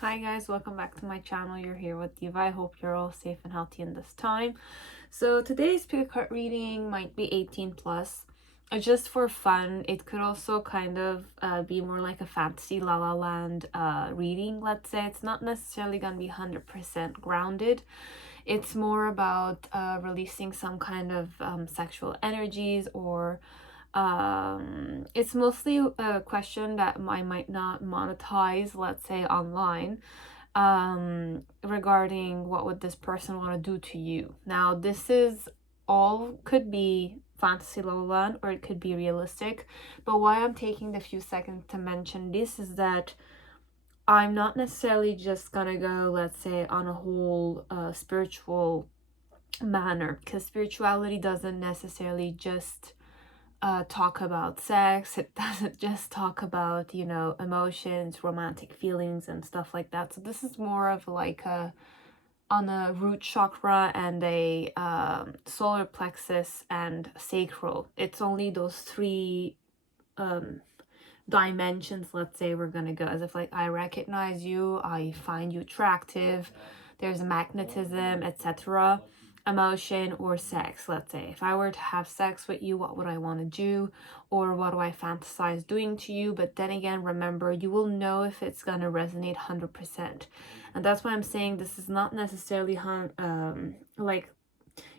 Hi guys, welcome back to my channel. You're here with Diva. I hope you're all safe and healthy in this time. So today's pick card reading might be 18 plus. Just for fun. It could also kind of be more like a fantasy La La Land reading, let's say. It's not necessarily going to be 100% grounded. It's more about releasing some kind of sexual energies, or it's mostly a question that I might not monetize, let's say, online, regarding what would this person want to do to you. Now, this is all could be fantasy La La Land, or it could be realistic, but why I'm taking the few seconds to mention this is that I'm not necessarily just gonna go, let's say, on a whole spiritual manner, because spirituality doesn't necessarily just talk about sex. It doesn't just talk about, emotions, romantic feelings, and stuff like that. So this is more of like a on a root chakra and a solar plexus and sacral. It's only those three dimensions, let's say, we're gonna go, as if like I recognize you, I find you attractive, there's magnetism, etc. Emotion or sex, let's say. If I were to have sex with you, what would I want to do, or what do I fantasize doing to you? But then again, remember, you will know if it's gonna resonate 100%. And that's why I'm saying this is not necessarily like,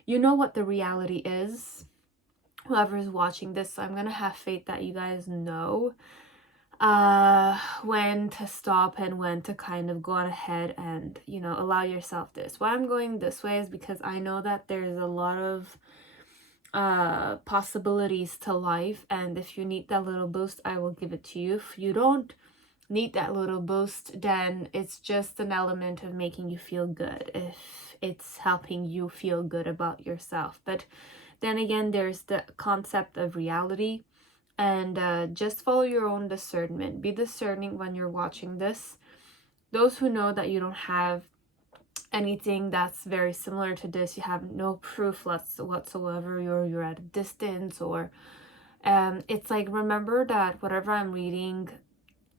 you know what the reality is, whoever's watching this. So I'm gonna have faith that you guys know when to stop and when to kind of go on ahead and, allow yourself this. Why I'm going this way is because I know that there's a lot of possibilities to life, and if you need that little boost, I will give it to you. If you don't need that little boost, then it's just an element of making you feel good, if it's helping you feel good about yourself. But then again, there's the concept of reality, and just follow your own discernment. Be discerning when you're watching this. Those who know that you don't have anything that's very similar to this, you have no proof whatsoever, you're at a distance, or it's like, remember that whatever I'm reading,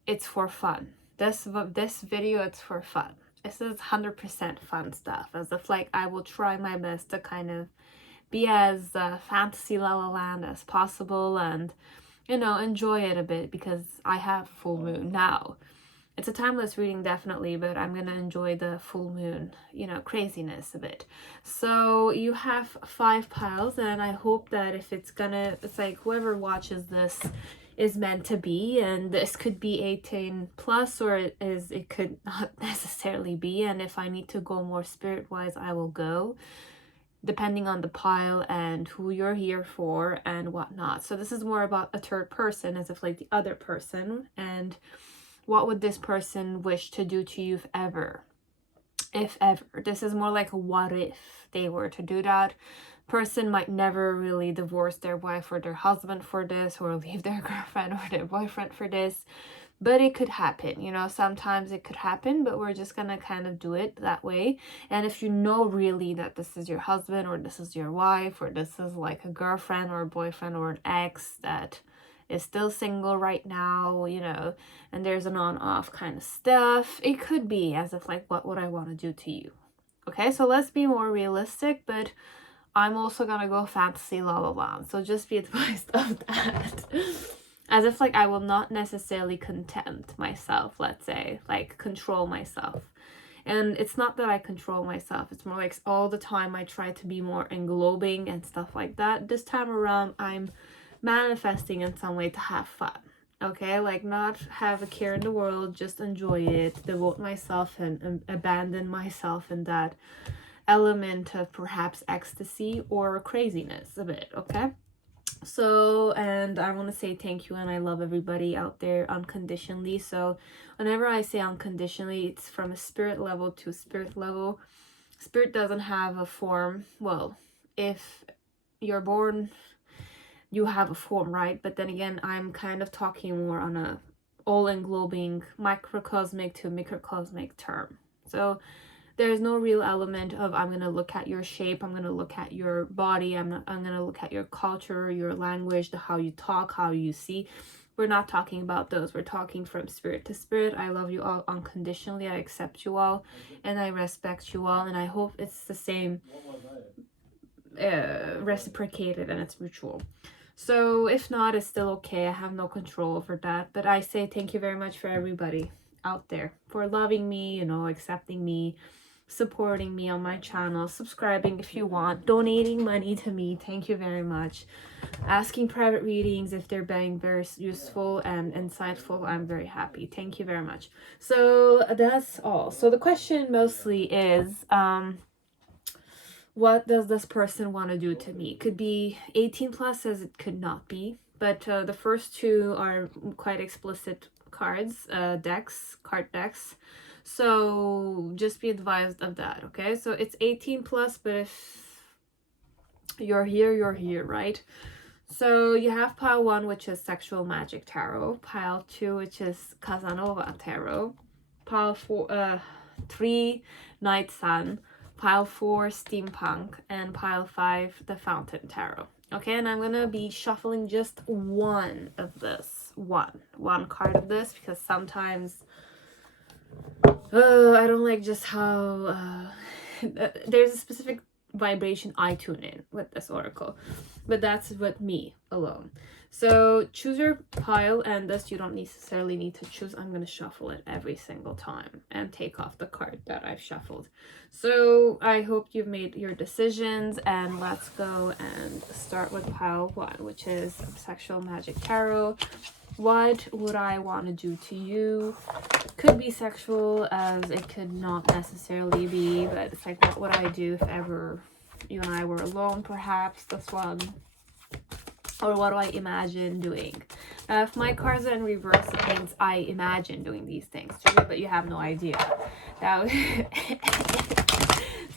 it's for fun. This video, it's for fun. This is 100% fun stuff, as if like I will try my best to kind of be as fantasy La La Land as possible, and enjoy it a bit, because I have full moon now. It's a timeless reading, definitely, but I'm gonna enjoy the full moon, craziness a bit. So you have 5 piles, and I hope that if it's like whoever watches this is meant to be, and this could be 18 plus, or it could not necessarily be. And if I need to go more spirit wise, I will go, depending on the pile and who you're here for and whatnot. So this is more about a third person, as if like the other person, and what would this person wish to do to you if ever. This is more like a what if they were to do that. Person might never really divorce their wife or their husband for this, or leave their girlfriend or their boyfriend for this, but it could happen. Sometimes it could happen, but we're just gonna kind of do it that way. And if you know really that this is your husband, or this is your wife, or this is like a girlfriend or a boyfriend or an ex that is still single right now, and there's an on-off kind of stuff, it could be as if like, what would I want to do to you? Okay, so let's be more realistic, but I'm also gonna go fantasy La La Land, so just be advised of that. As if like I will not necessarily content myself, let's say, like control myself. And it's not that I control myself, it's more like all the time I try to be more englobing and stuff like that. This time around, I'm manifesting in some way to have fun. Okay, like not have a care in the world, just enjoy it, devote myself and abandon myself in that element of perhaps ecstasy or craziness a bit. Okay, so, and I want to say thank you, and I love everybody out there unconditionally. So whenever I say unconditionally, it's from a spirit level to spirit level. Spirit doesn't have a form. Well, if you're born, you have a form, right? But then again, I'm kind of talking more on a all-englobing microcosmic to microcosmic term. So there's no real element of I'm going to look at your shape, I'm going to look at your body, I'm going to look at your culture, your language, how you talk, how you see. we're not talking about those. We're talking from spirit to spirit. I love you all unconditionally. I accept you all and I respect you all, and I hope it's the same reciprocated and it's mutual. So if not, it's still okay. I have no control over that, but I say thank you very much for everybody out there for loving me, you know, accepting me, supporting me on my channel, subscribing if you want, donating money to me. Thank you very much. Asking private readings if they're being very useful and insightful. I'm very happy. Thank you very much. So that's all. So the question mostly is what does this person want to do to me? It could be 18 plus, as it could not be, but the first two are quite explicit cards, card decks. So just be advised of that, okay? So it's 18 plus, but if you're here, right? So you have pile 1, which is Sexual Magic Tarot, pile 2, which is CasanovaTarot, pile 3, Night Sun, pile 4, Steampunk, and pile 5, the Fountain Tarot. Okay, and I'm gonna be shuffling just one of this, one card of this, because sometimes I don't like just how there's a specific vibration I tune in with this oracle, but that's with me alone. So choose your pile, and this you don't necessarily need to choose. I'm going to shuffle it every single time and take off the card that I've shuffled. So I hope you've made your decisions, and let's go and start with pile 1, which is Sexual Magic Tarot. What would I want to do to you? Could be sexual, as it could not necessarily be, but it's like, what would I do if ever you and I were alone, perhaps, this one? Or what do I imagine doing? If my cards are in reverse, it means I imagine doing these things to you, but you have no idea. That was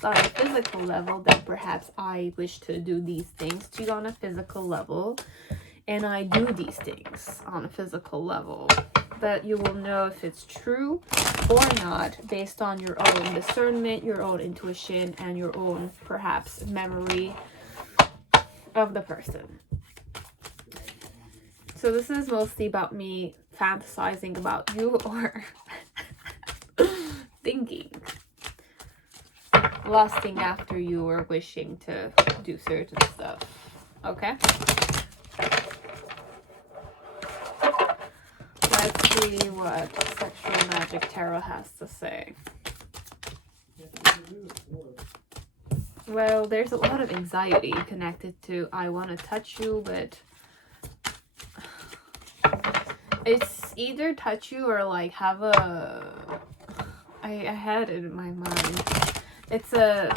on a physical level, then perhaps I wish to do these things to you on a physical level. And I do these things on a physical level, but you will know if it's true or not based on your own discernment, your own intuition, and your own, perhaps, memory of the person. So this is mostly about me fantasizing about you or thinking, lusting after you, or wishing to do certain stuff. Okay? Let's see what Sexual Magic Tarot has to say. Well, there's a lot of anxiety connected to I want to touch you, but it's either touch you or like have a... I had it in my mind. It's a...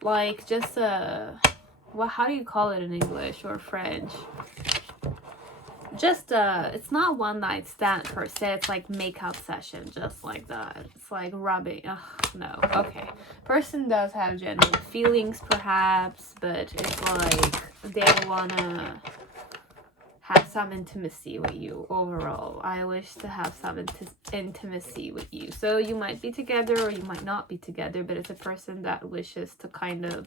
like just a... well, how do you call it in English or French? Just it's not one night stand per se, it's like make-out session, just like that. It's like rubbing. No, okay. Person does have genuine feelings perhaps, but it's like they wanna have some intimacy with you overall. I wish to have some intimacy with you. So you might be together or you might not be together, but it's a person that wishes to kind of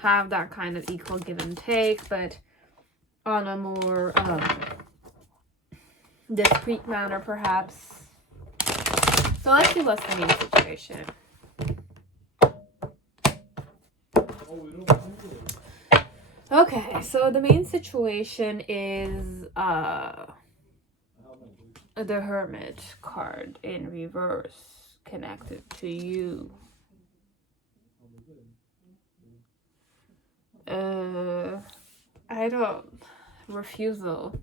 have that kind of equal give and take, but on a more discreet manner, perhaps. So let's see what's the main situation. Okay, so the main situation is the Hermit card in reverse connected to you. I don't... refusal.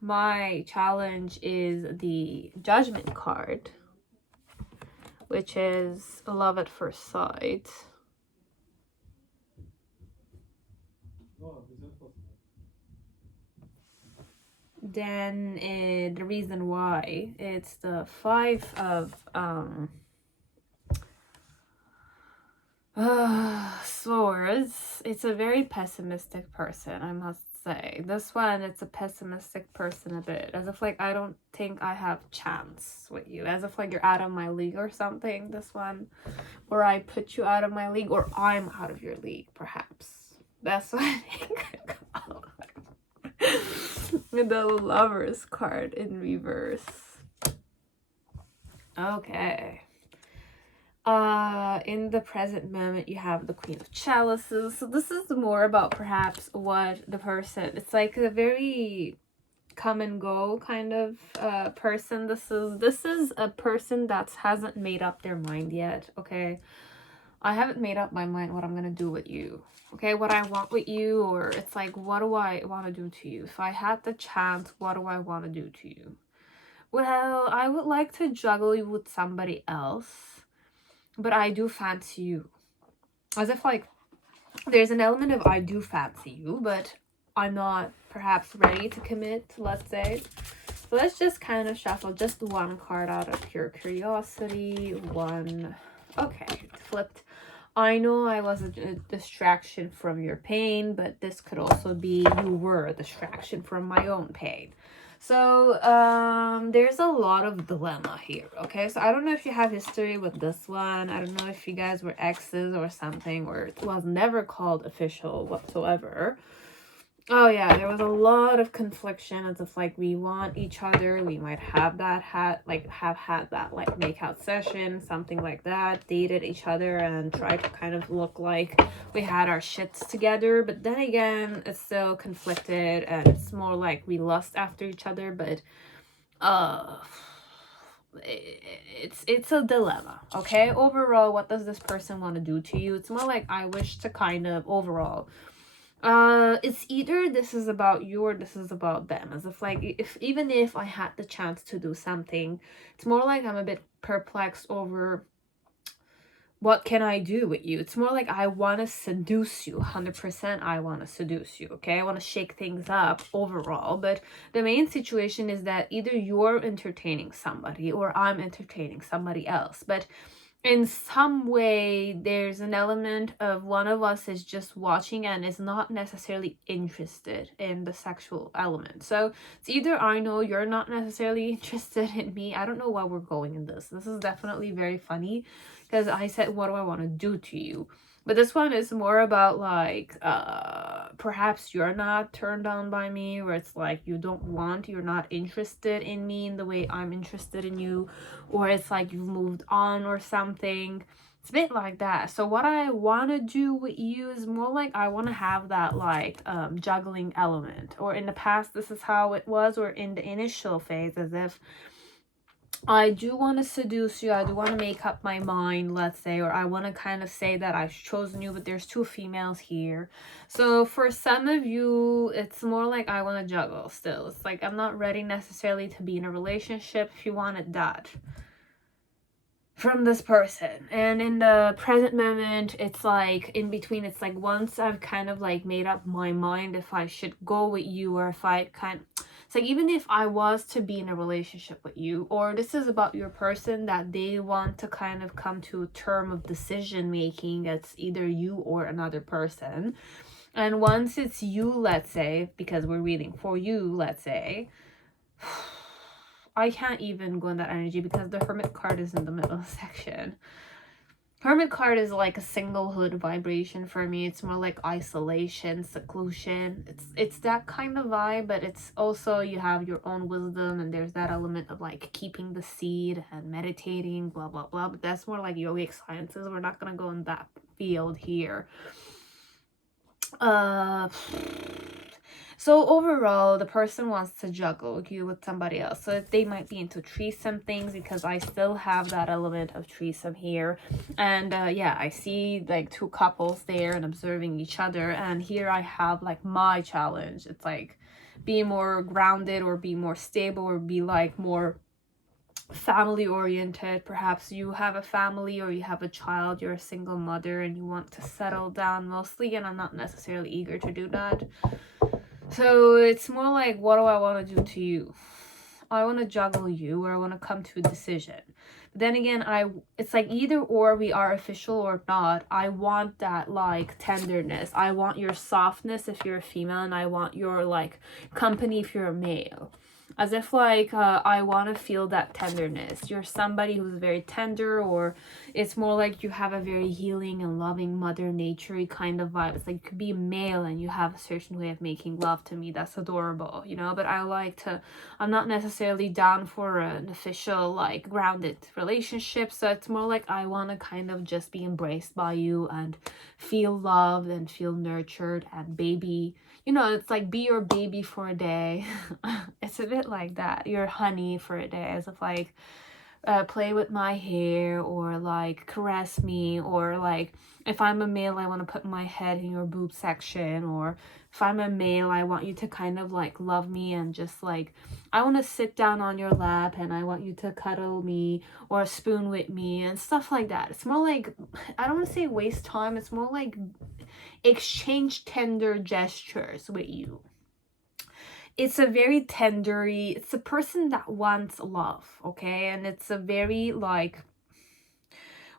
My challenge is the Judgment card, which is love at first sight. Then the reason why, it's the 5 of swords. It's a very pessimistic person, I must say. This one, it's a pessimistic person a bit, as if like I don't think I have chance with you, as if like you're out of my league or something. This one, or I put you out of my league, or I'm out of your league, perhaps. That's what I think. The Lovers card in reverse. Okay. In the present moment, you have the Queen of Chalices. So this is more about perhaps what the person, it's like a very come and go kind of person. This is a person that hasn't made up their mind yet. Okay, I haven't made up my mind what I'm gonna do with you. Okay, what I want with you, or it's like, what do I want to do to you? If I had the chance, what do I want to do to you? Well, I would like to juggle you with somebody else, but I do fancy you. As if like there's an element of I do fancy you, but I'm not perhaps ready to commit, let's say. So let's just kind of shuffle just one card out of pure curiosity. One. Okay, it flipped. I know I was a distraction from your pain, but this could also be you were a distraction from my own pain. So there's a lot of dilemma here. Okay, so I don't know if you have history with this one. I don't know if you guys were exes or something, or it was never called official whatsoever. Oh yeah, there was a lot of confliction. It's just like we want each other. We might have that have had that like make-out session, something like that, dated each other and tried to kind of look like we had our shits together. But then again, it's still conflicted and it's more like we lust after each other, but it's a dilemma. Okay, overall, what does this person want to do to you? It's more like I wish to kind of overall it's either this is about you or this is about them. As if like even if I had the chance to do something, it's more like I'm a bit perplexed over what can I do with you. It's more like I want to seduce you. 100% I want to seduce you. Okay, I want to shake things up overall, but the main situation is that either you're entertaining somebody or I'm entertaining somebody else, but in some way there's an element of one of us is just watching and is not necessarily interested in the sexual element. So it's either I know you're not necessarily interested in me. I don't know why we're going in this. This is definitely very funny because I said, what do I want to do to you? But this one is more about like perhaps you're not turned on by me, or it's like you're not interested in me in the way I'm interested in you, or it's like you've moved on or something. It's a bit like that. So what I want to do with you is more like I want to have that like juggling element, or in the past this is how it was, or in the initial phase, as if I do want to seduce you, I do want to make up my mind, let's say, or I want to kind of say that I've chosen you, but there's two females here. So for some of you, it's more like I want to juggle still. It's like I'm not ready necessarily to be in a relationship if you wanted that from this person. And in the present moment, it's like in between, it's like once I've kind of like made up my mind if I should go with you, or if I it's like even if I was to be in a relationship with you, or this is about your person that they want to kind of come to a term of decision making, it's either you or another person. And once it's you, let's say, because we're reading for you, let's say, I can't even go in that energy because the Hermit card is in the middle section. Hermit card is like a singlehood vibration for me. It's more like isolation, seclusion. It's that kind of vibe, but it's also you have your own wisdom, and there's that element of like keeping the seed and meditating, blah blah blah. But that's more like yogic sciences. We're not gonna go in that field here. So overall, the person wants to juggle you with somebody else. So they might be into threesome things, because I still have that element of threesome here. And yeah, I see like two couples there and observing each other. And here I have like my challenge. It's like be more grounded, or be more stable, or be like more family oriented. Perhaps you have a family, or you have a child, you're a single mother and you want to settle down mostly, and I'm not necessarily eager to do that. So it's more like, what do I want to do to you? I want to juggle you, or I want to come to a decision. But then again, it's like either or, we are official or not. I want that like tenderness. I want your softness if you're a female, and I want your like company if you're a male. as if like I want to feel that tenderness. You're somebody who's very tender, or it's more like you have a very healing and loving mother nature kind of vibe. It's like you could be male and you have a certain way of making love. To me, that's adorable, you know. But I like to, I'm not necessarily down for an official like grounded relationship, so it's more like I want to kind of just be embraced by you and feel loved and feel nurtured and baby, you know, it's like be your baby for a day. It's a bit like that, your honey for a day, as if like play with my hair, or like caress me, or like if I'm a male I want to put my head in your boob section, or if I'm a male I want you to kind of like love me and just like I want to sit down on your lap and I want you to cuddle me or spoon with me and stuff like that. It's more like, I don't want to say waste time, it's more like exchange tender gestures with you. It's a very tendery, it's a person that wants love, okay? And it's a very like,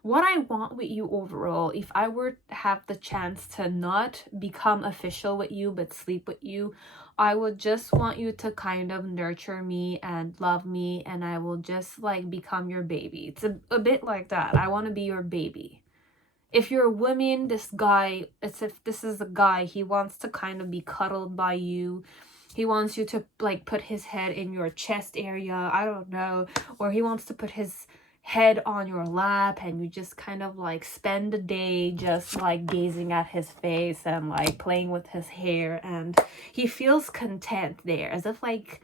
what I want with you overall, if I were to have the chance to not become official with you but sleep with you, I would just want you to kind of nurture me and love me, and I will just like become your baby. It's a bit like that. I want to be your baby. If you're a woman, this guy, it's if this is a guy, he wants to kind of be cuddled by you. He wants you to like put his head in your chest area, I don't know, or he wants to put his head on your lap and you just kind of like spend the day just like gazing at his face and like playing with his hair, and he feels content there, as if like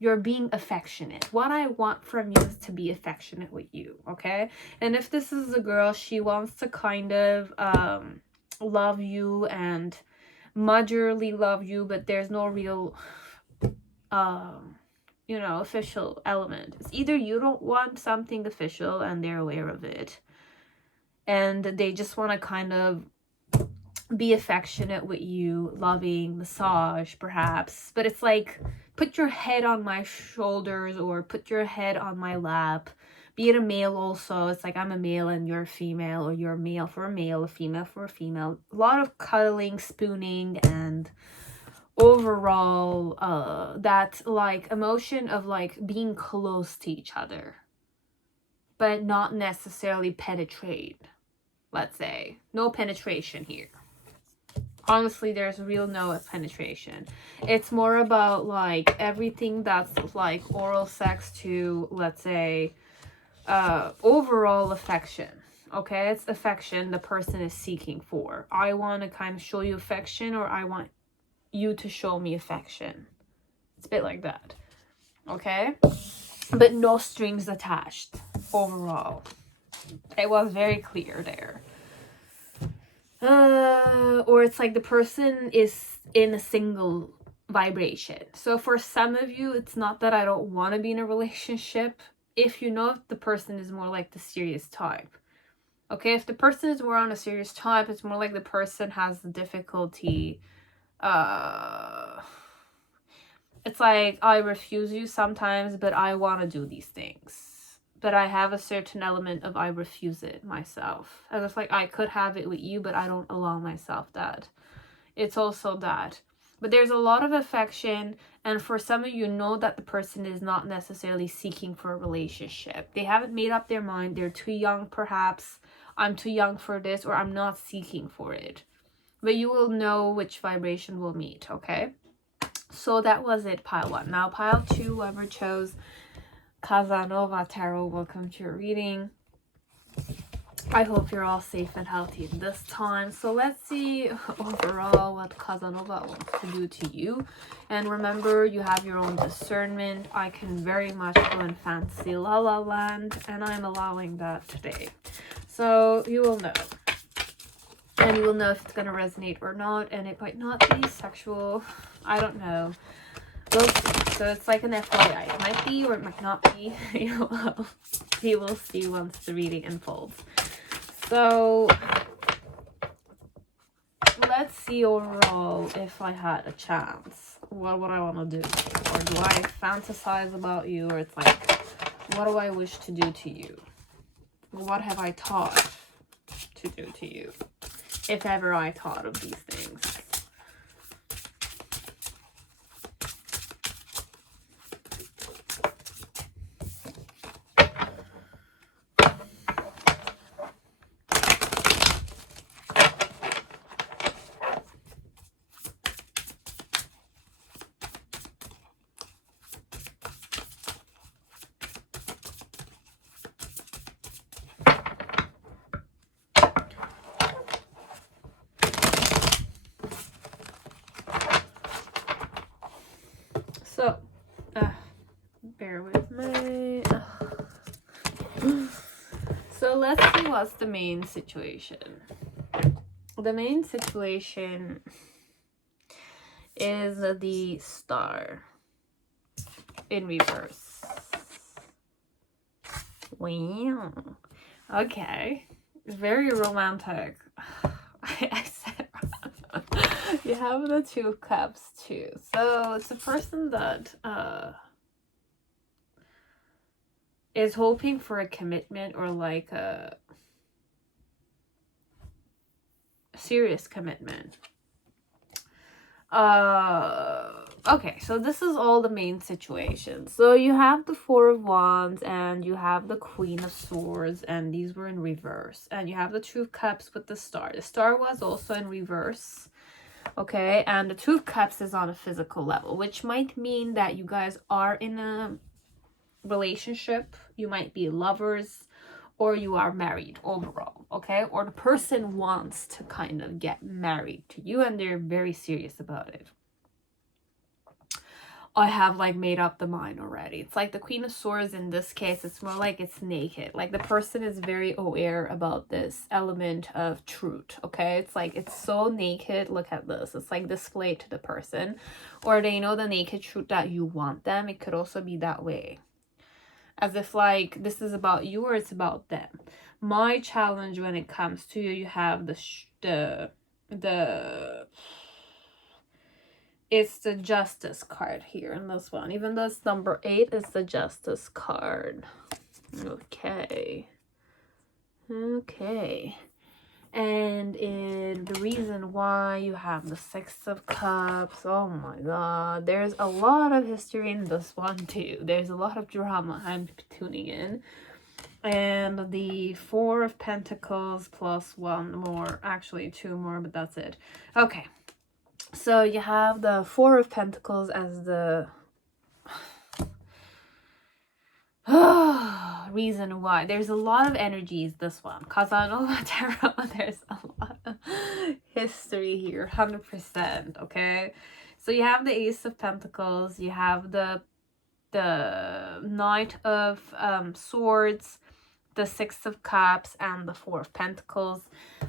you're being affectionate. What I want from you is to be affectionate with you, okay? And if this is a girl, she wants to kind of love you and motherly love you, but there's no real you know, official element. It's either you don't want something official and they're aware of it, and they just want to kind of be affectionate with you, loving, massage perhaps, but it's like, put your head on my shoulders or put your head on my lap. Be it a male also, it's like I'm a male and you're a female, or you're a male for a male, a female for a female. A lot of cuddling, spooning, and overall that like emotion of like being close to each other but not necessarily penetrate. Let's say no penetration here. Honestly, there's real no penetration. It's more about like everything that's like oral sex to, let's say, overall affection. Okay, it's affection the person is seeking for. I want to kind of show you affection, or I want you to show me affection. It's a bit like that, okay? But no strings attached overall. It was very clear there. Or it's like the person is in a single vibration. So for some of you, it's not that I don't want to be in a relationship. If you know if the person is more like the serious type. Okay, if the person is more on a serious type, it's more like the person has the difficulty. It's like, I refuse you sometimes, but I want to do these things. But I have a certain element of I refuse it myself. As if like I could have it with you, but I don't allow myself that. It's also that. But there's a lot of affection, and for some of you know that the person is not necessarily seeking for a relationship. They haven't made up their mind. They're too young perhaps. I'm too young for this, or I'm not seeking for it. But you will know which vibration will meet, okay? So that was it, pile 1. Now pile 2, whoever chose CasanovaTarot, welcome to your reading. I hope you're all safe and healthy in this time. So let's see overall what Casanova wants to do to you. And remember, you have your own discernment. I can very much go and fancy La La Land, and I'm allowing that today. So you will know. And you will know if it's going to resonate or not. And it might not be sexual. I don't know. We'll see. So it's like an FYI. It might be or it might not be. You will see once the reading unfolds. So let's see overall if I had a chance. What would I want to do? Or do I fantasize about you? Or it's like, what do I wish to do to you? What have I thought to do to you? If ever I thought of these things. let's see what's the main situation. The main situation is the Star in reverse. Wow. Okay. It's very romantic. I said you have the Two of Cups too. So it's a person that is hoping for a commitment, or like a serious commitment. Okay, so this is all the main situation. So you have the Four of Wands and you have the Queen of Swords, and these were in reverse, and you have the Two of Cups with the Star. The Star was also in reverse. Okay, and the Two of Cups is on a physical level, which might mean that you guys are in a relationship. You might be lovers, or you are married overall, okay? Or the person wants to kind of get married to you and they're very serious about it. I have like made up the mind already. It's like the Queen of Swords in this case, it's more like it's naked. Like the person is very aware about this element of truth, okay? It's like it's so naked. Look at this. It's like displayed to the person, or they know the naked truth that you want them. It could also be that way, as if like this is about you or it's about them. My challenge when it comes to you, you have it's the Justice card here in this one. Even though it's number 8, it's the Justice card. Okay. Okay. And in the reason why you have the Six of Cups, oh my god, there's a lot of history in this one too. There's a lot of drama I'm tuning in. And the Four of Pentacles plus one more, actually 2 more, but that's it. Okay, so you have the Four of Pentacles as the reason why. There's a lot of energies, this one. CasanovaTarot, there's a lot of history here, 100%, okay? So you have the Ace of Pentacles, you have the Knight of Swords, the Six of Cups, and the Four of Pentacles.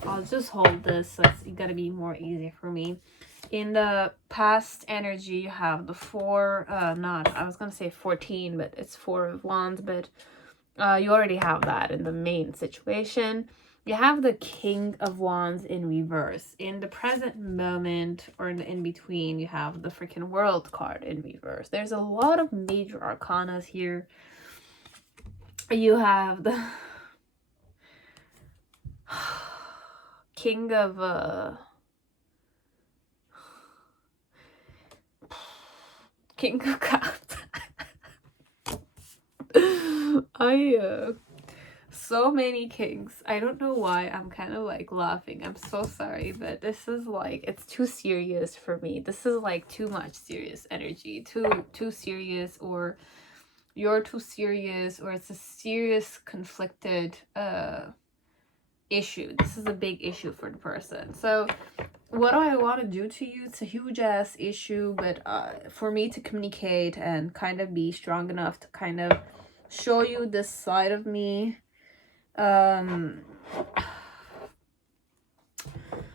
I'll just hold this, so it's gonna be more easy for me. In the past energy, you have the I was gonna say 14, but it's Four of Wands, but you already have that in the main situation. You have the King of Wands in reverse. In the present moment, or in the in-between, you have the freaking World card in reverse. There's a lot of major arcanas here. You have the King of Cups. So many kings. I don't know why I'm kind of like laughing. I'm so sorry, but this is like, it's too serious for me. This is like too much serious energy. Too serious, or you're too serious, or it's a serious conflicted issue. This is a big issue for the person. So what do I want to do to you? It's a huge ass issue, but for me to communicate and kind of be strong enough to kind of show you this side of me.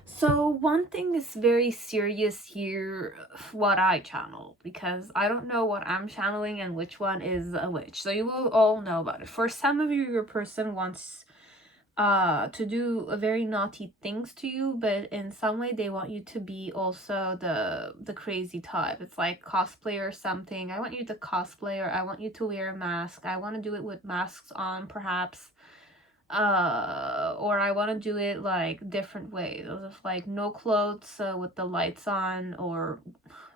So one thing is very serious here, what I channel, because I don't know what I'm channeling and which one is which. So you will all know about it. For some of you, your person wants to do very naughty things to you, but in some way they want you to be also the crazy type. It's like cosplay or something. I want you to cosplay, or I want you to wear a mask. I want to do it with masks on, perhaps. Or I want to do it like different ways, of like no clothes with the lights on, or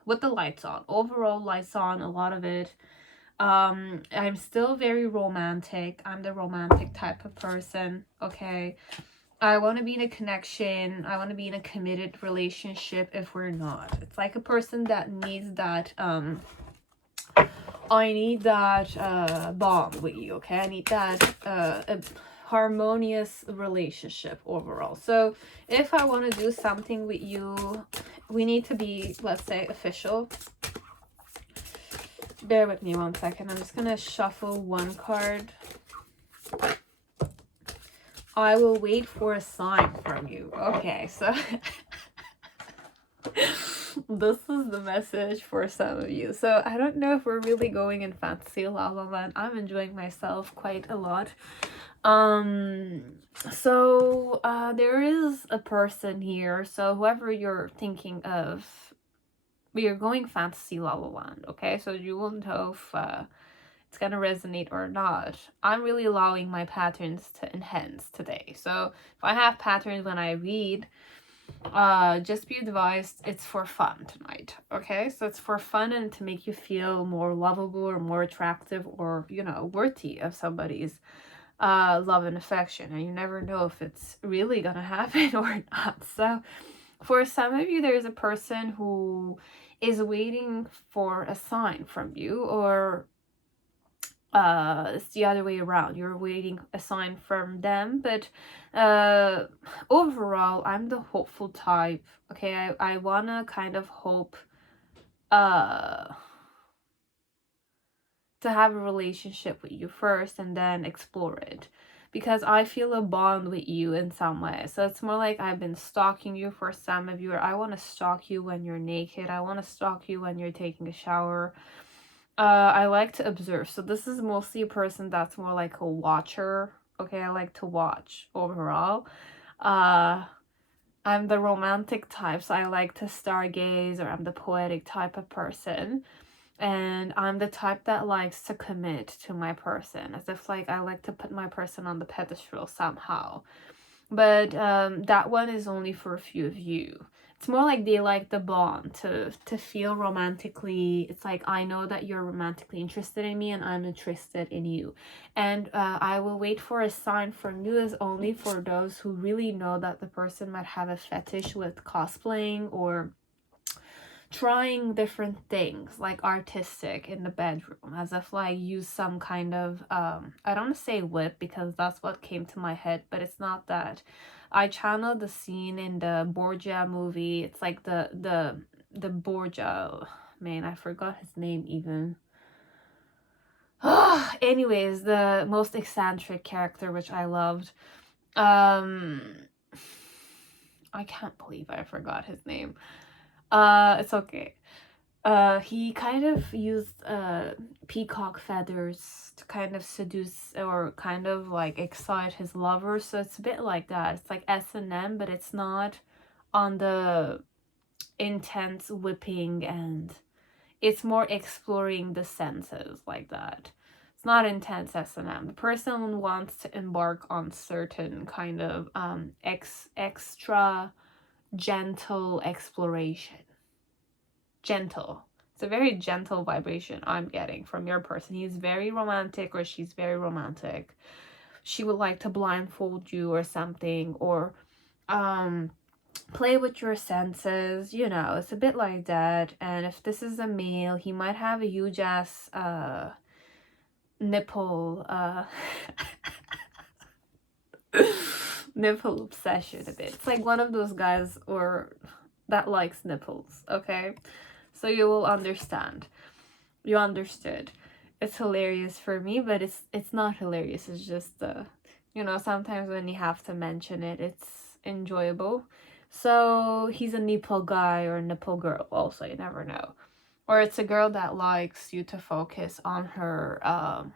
with the lights on, overall lights on, a lot of it. I'm still very romantic. I'm the romantic type of person, okay? I want to be in a connection. I want to be in a committed relationship if we're not. It's like a person that needs that, I need that bond with you, okay? I need that harmonious relationship overall. So if I want to do something with you, we need to be, let's say, official. Bear with me 1 second. I'm just gonna shuffle one card. I will wait for a sign from you. Okay, so this is the message for some of you. So I don't know if we're really going in fantasy La La Land. I'm enjoying myself quite a lot. So there is a person here. So whoever you're thinking of, we are going fantasy La La Land. Okay, so you will know if it's gonna resonate or not. I'm really allowing my patterns to enhance today. So if I have patterns when I read, just be advised, it's for fun tonight. Okay, so it's for fun and to make you feel more lovable or more attractive, or you know, worthy of somebody's love and affection. And you never know if it's really gonna happen or not. So for some of you, there's a person who is waiting for a sign from you, or it's the other way around. You're waiting a sign from them. But overall, I'm the hopeful type. Okay, I wanna kind of hope to have a relationship with you first and then explore it, because I feel a bond with you in some way. So it's more like I've been stalking you for some of you, or I want to stalk you when you're naked. I want to stalk you when you're taking a shower. I like to observe. So this is mostly a person that's more like a watcher. Okay, I like to watch overall. I'm the romantic type, so I like to stargaze, or I'm the poetic type of person. And I'm the type that likes to commit to my person, as if like I like to put my person on the pedestal somehow. But that one is only for a few of you. It's more like they like the bond to feel romantically. It's like, I know that you're romantically interested in me and I'm interested in you. And I will wait for a sign from you is only for those who really know that the person might have a fetish with cosplaying, or trying different things like artistic in the bedroom, as if like use some kind of I don't want to say whip because that's what came to my head, but it's not that. I channeled the scene in the Borgia movie. It's like the Borgia, man, I forgot his name even. Anyways, the most eccentric character, which I loved. I can't believe I forgot his name. It's okay. He kind of used peacock feathers to kind of seduce or kind of like excite his lover. So it's a bit like that. It's like S&M, but it's not on the intense whipping, and it's more exploring the senses like that. It's not intense S&M. The person wants to embark on certain kind of extra gentle exploration. Gentle. It's a very gentle vibration I'm getting from your person. He's very romantic, or she's very romantic. She would like to blindfold you or something, or play with your senses, you know, it's a bit like that. And if this is a male, he might have a huge ass nipple nipple obsession a bit. It's like one of those guys or that likes nipples, okay? So you will understand. You understood. It's hilarious for me, but it's not hilarious. It's just you know, sometimes when you have to mention it, it's enjoyable. So he's a nipple guy or a nipple girl also, you never know. Or it's a girl that likes you to focus on her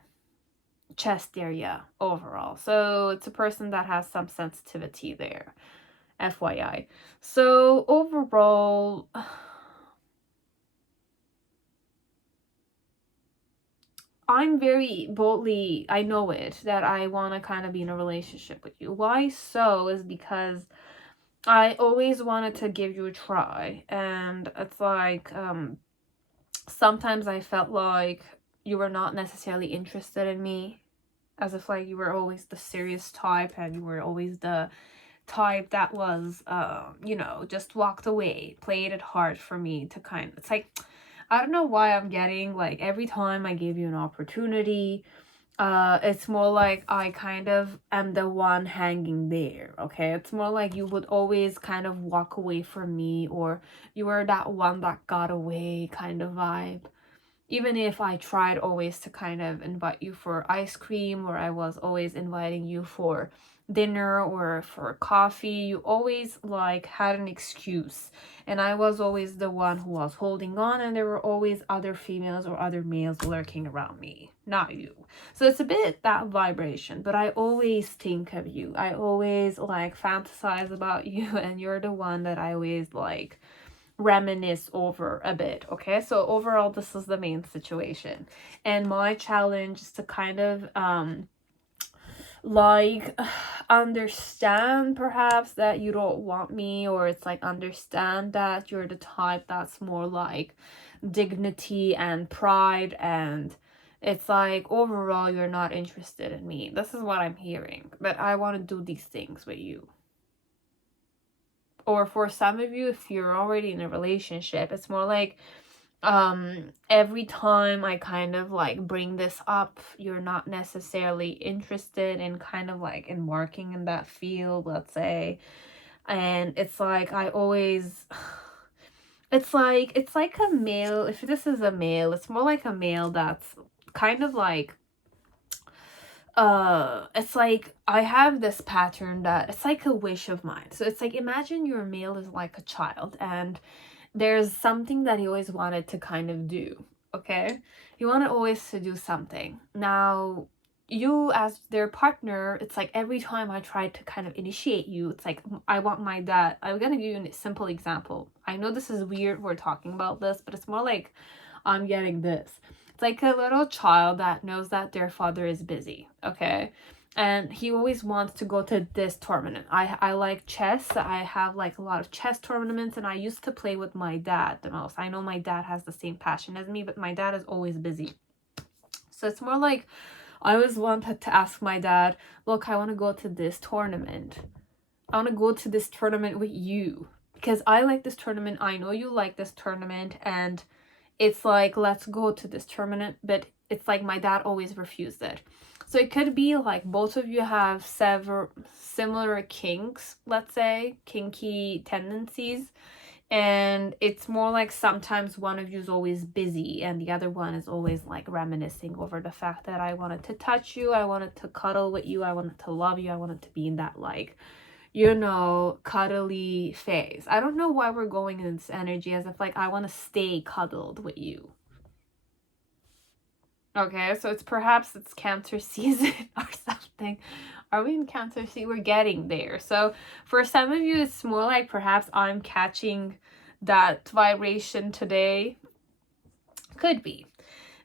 chest area overall. So it's a person that has some sensitivity there. FYI. So overall, I'm very boldly, I know it, that I want to kind of be in a relationship with you. Why so is because I always wanted to give you a try. And it's like, sometimes I felt like you were not necessarily interested in me. As if like you were always the serious type, and you were always the type that was, you know, just walked away, played it hard for me to kind of, it's like, I don't know why I'm getting like every time I give you an opportunity, it's more like I kind of am the one hanging there, okay? It's more like you would always kind of walk away from me, or you were that one that got away kind of vibe. even if I tried always to kind of invite you for ice cream, or I was always inviting you for dinner or for coffee, you always like had an excuse, and I was always the one who was holding on, and there were always other females or other males lurking around me, not you. So it's a bit that vibration, but I always think of you. I always like fantasize about you, and you're the one that I always like reminisce over a bit. Okay, so overall this is the main situation, and my challenge is to kind of like understand perhaps that you don't want me, or it's like understand that you're the type that's more like dignity and pride, and it's like overall you're not interested in me. This is what I'm hearing, but I want to do these things with you. Or for some of you, if you're already in a relationship, it's more like every time I kind of like bring this up, you're not necessarily interested in kind of like embarking in that field, let's say. And it's like I always it's like a male. If this is a male, it's more like a male that's kind of like it's like I have this pattern that it's like a wish of mine. So it's like, imagine your male is like a child, and there's something that he always wanted to kind of do. Okay, he wanted always to do something. Now you as their partner, it's like every time I try to kind of initiate you, it's like I want my dad. I'm gonna give you a simple example. I know this is weird we're talking about this, but it's more like I'm getting this. It's like a little child that knows that their father is busy, okay? And he always wants to go to this tournament. I like chess. I have like a lot of chess tournaments, and I used to play with my dad the most. I know my dad has the same passion as me, but my dad is always busy. So it's more like I always wanted to ask my dad, look, I want to go to this tournament. I want to go to this tournament with you because I like this tournament. I know you like this tournament, and it's like, let's go to this tournament. But it's like my dad always refused it. So it could be like both of you have several similar kinks, let's say, kinky tendencies. And it's more like sometimes one of you is always busy and the other one is always like reminiscing over the fact that I wanted to touch you, I wanted to cuddle with you, I wanted to love you, I wanted to be in that like, you know, cuddly phase. I don't know why we're going in this energy as if like I want to stay cuddled with you. Okay, so it's perhaps it's Cancer season or something. Are we in Cancer season? We're getting there. So for some of you, it's more like perhaps I'm catching that vibration today. Could be.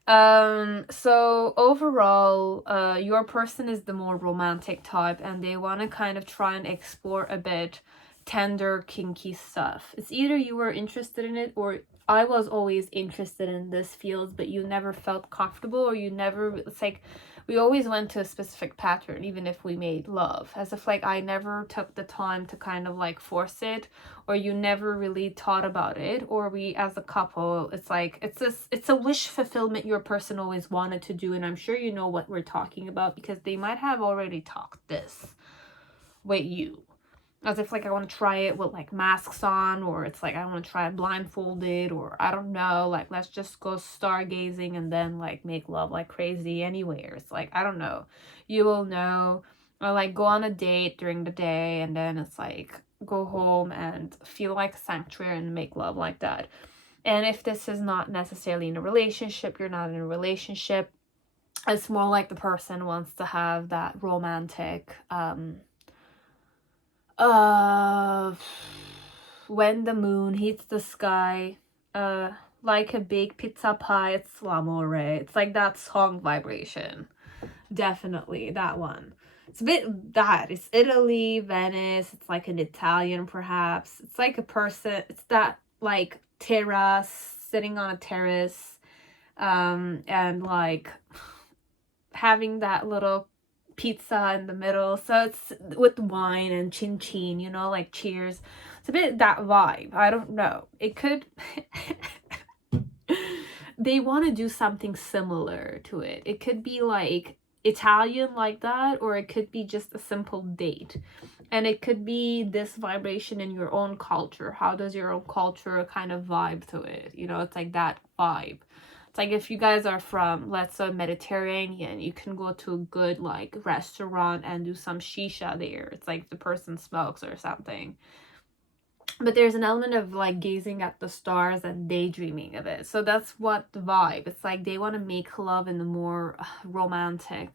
So overall, your person is the more romantic type, and they want to kind of try and explore a bit tender, kinky stuff. It's either you were interested in it, or I was always interested in this field, but you never felt comfortable, or you never, it's like we always went to a specific pattern, even if we made love, as if like I never took the time to kind of like force it, or you never really thought about it, or we as a couple, it's like it's a wish fulfillment your person always wanted to do. And I'm sure you know what we're talking about because they might have already talked this with you, as if like I want to try it with like masks on, or it's like I want to try it blindfolded, or I don't know, like let's just go stargazing and then like make love like crazy anywhere. It's like, I don't know, you will know. Or like go on a date during the day and then it's like go home and feel like a sanctuary and make love like that. And if this is not necessarily in a relationship, you're not in a relationship, it's more like the person wants to have that romantic when the moon hits the sky, like a big pizza pie, it's l'amore. It's like that song vibration. Definitely that one. It's a bit that. It's Italy, Venice. It's like an Italian perhaps. It's like a person. It's that like terrace, sitting on a terrace, and like having that little pizza in the middle. So it's with wine and chin chin, you know, like cheers. It's a bit that vibe. I don't know. It could they want to do something similar to it. It could be like Italian like that, or it could be just a simple date. And it could be this vibration in your own culture. How does your own culture kind of vibe to it? You know, it's like that vibe. It's like if you guys are from, let's say, Mediterranean, you can go to a good like restaurant and do some shisha there. It's like the person smokes or something. But there's an element of like gazing at the stars and daydreaming of it. So that's what the vibe. It's like they want to make love in the more romantic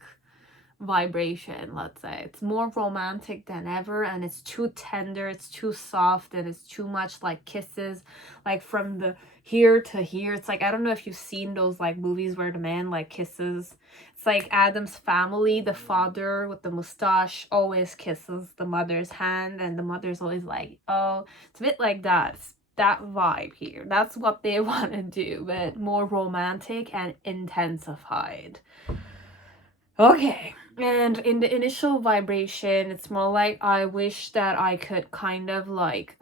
vibration, let's say. It's more romantic than ever, and it's too tender, it's too soft, and it's too much like kisses, like from the here to here. It's like, I don't know if you've seen those like movies where the man like kisses. It's like Adam's Family, the father with the mustache always kisses the mother's hand, and the mother's always like, oh, it's a bit like that. It's that vibe here. That's what they want to do, but more romantic and intensified. Okay. And in the initial vibration, it's more like, I wish that I could kind of like,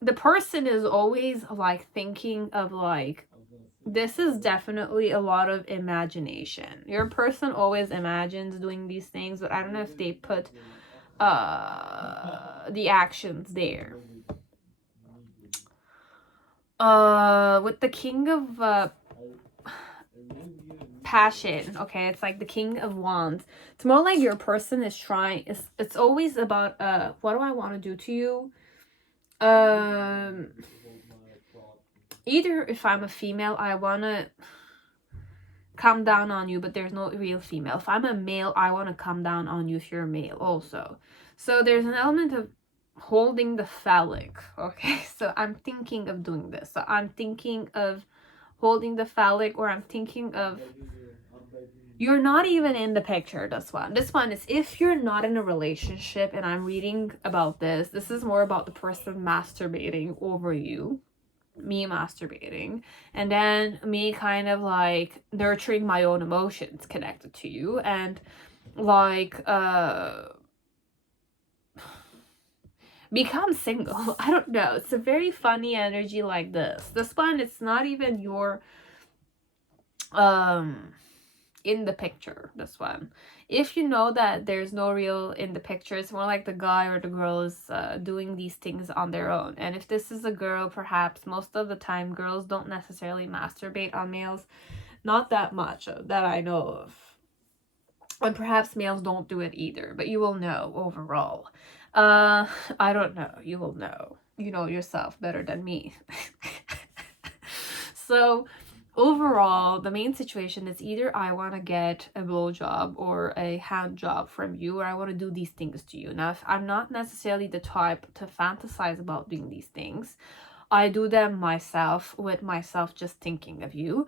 the person is always like thinking of like, this is definitely a lot of imagination. Your person always imagines doing these things, but I don't know if they put the actions there. With the King of Passion, okay, it's like the King of Wands. It's more like your person is trying, it's always about what do I want to do to you. Either if I'm a female, I want to come down on you, but there's no real female. If I'm a male, I want to come down on you if you're a male also. So there's an element of holding the phallic, okay? So I'm thinking of doing this. So I'm thinking of holding the phallic, or I'm thinking of, you're not even in the picture, this one is if you're not in a relationship, and I'm reading about this is more about the person masturbating over you, me masturbating, and then me kind of like nurturing my own emotions connected to you, and like become single. I don't know, it's a very funny energy like this one. It's not even your in the picture, this one. If you know that there's no real in the picture, it's more like the guy or the girl is doing these things on their own. And if this is a girl, perhaps most of the time girls don't necessarily masturbate on males, not that much that I know of, and perhaps males don't do it either, but you will know overall. I don't know, you will know, you know yourself better than me. So overall, the main situation is either I want to get a blowjob or a hand job from you, or I want to do these things to you. Now, if I'm not necessarily the type to fantasize about doing these things, I do them myself, with myself just thinking of you.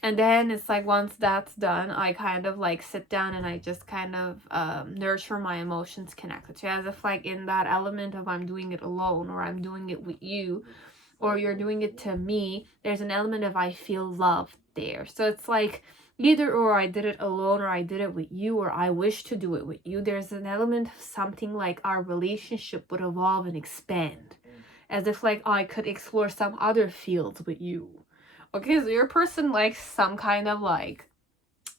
And then it's like, once that's done, I kind of like sit down and I just kind of nurture my emotions connected to you, as if like in that element of I'm doing it alone, or I'm doing it with you, or you're doing it to me, there's an element of I feel love there. So it's like either or, I did it alone, or I did it with you, or I wish to do it with you. There's an element of something like our relationship would evolve and expand, as if like I could explore some other fields with you. Okay, so your person likes some kind of like,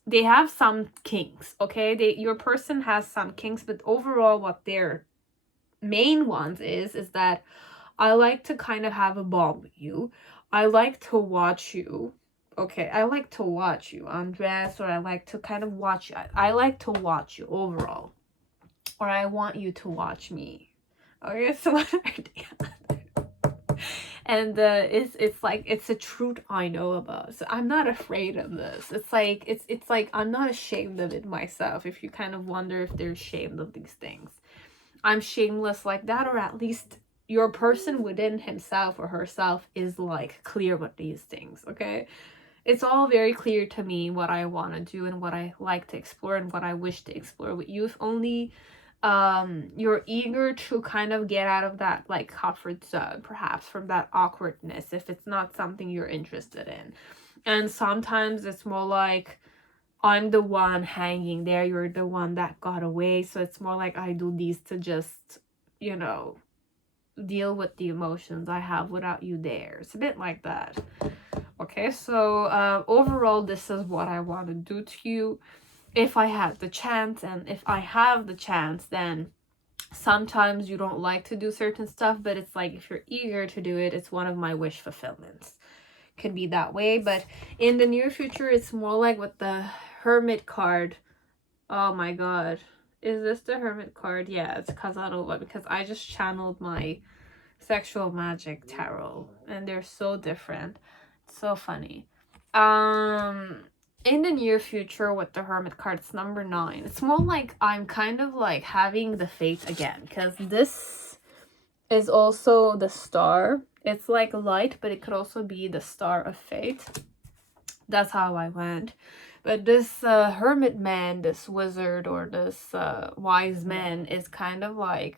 they have some kinks, okay? Your person has some kinks, but overall what their main ones is that I like to kind of have a bond with you. I like to watch you. Okay, I like to watch you undress, or I like to kind of watch you. I like to watch you overall. Or I want you to watch me. Okay, so what are they? And it's like, it's a truth I know about. So I'm not afraid of this. It's like, it's like I'm not ashamed of it myself. If you kind of wonder if they're ashamed of these things, I'm shameless like that, or at least your person within himself or herself is like clear with these things, okay? It's all very clear to me what I want to do and what I like to explore and what I wish to explore with you. If only you're eager to kind of get out of that like comfort zone, perhaps from that awkwardness, if it's not something you're interested in. And sometimes it's more like I'm the one hanging there, you're the one that got away. So it's more like I do these to just, you know, deal with the emotions I have without you there. It's a bit like that. Okay, so overall, this is what I want to do to you if I have the chance. And if I have the chance, then sometimes you don't like to do certain stuff, but it's like if you're eager to do it, it's one of my wish fulfillments. could be that way. But in the near future, it's more like with the Hermit card. Oh my god. Is this the Hermit card? Yeah, it's Casanova, because I just channeled my Sexual Magic Tarot, and they're so different. It's so funny. In the near future with the Hermit card, it's number 9. It's more like I'm kind of like having the faith again, because this is also the star. It's like light, but it could also be the star of fate. That's how I went. But this hermit man, this wizard, or this wise man is kind of like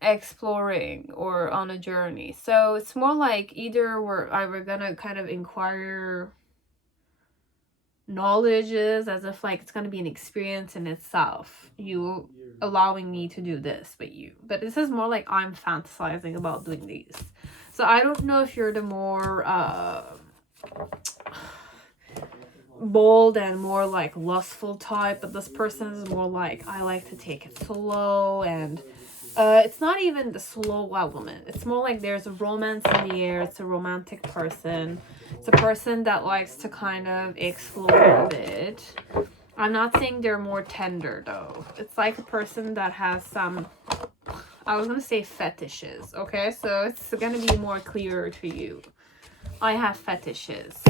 exploring or on a journey. So it's more like either we're gonna kind of inquire knowledges, as if like it's gonna be an experience in itself, you allowing me to do this, but this is more like I'm fantasizing about doing these. So I don't know if you're the more bold and more like lustful type, but this person is more like, I like to take it slow, and it's not even the slow element. It's more like there's a romance in the air. It's a romantic person. It's a person that likes to kind of explore a bit. I'm not saying they're more tender though. It's like a person that has some, I was gonna say fetishes, okay? So it's gonna be more clearer to you. I have fetishes.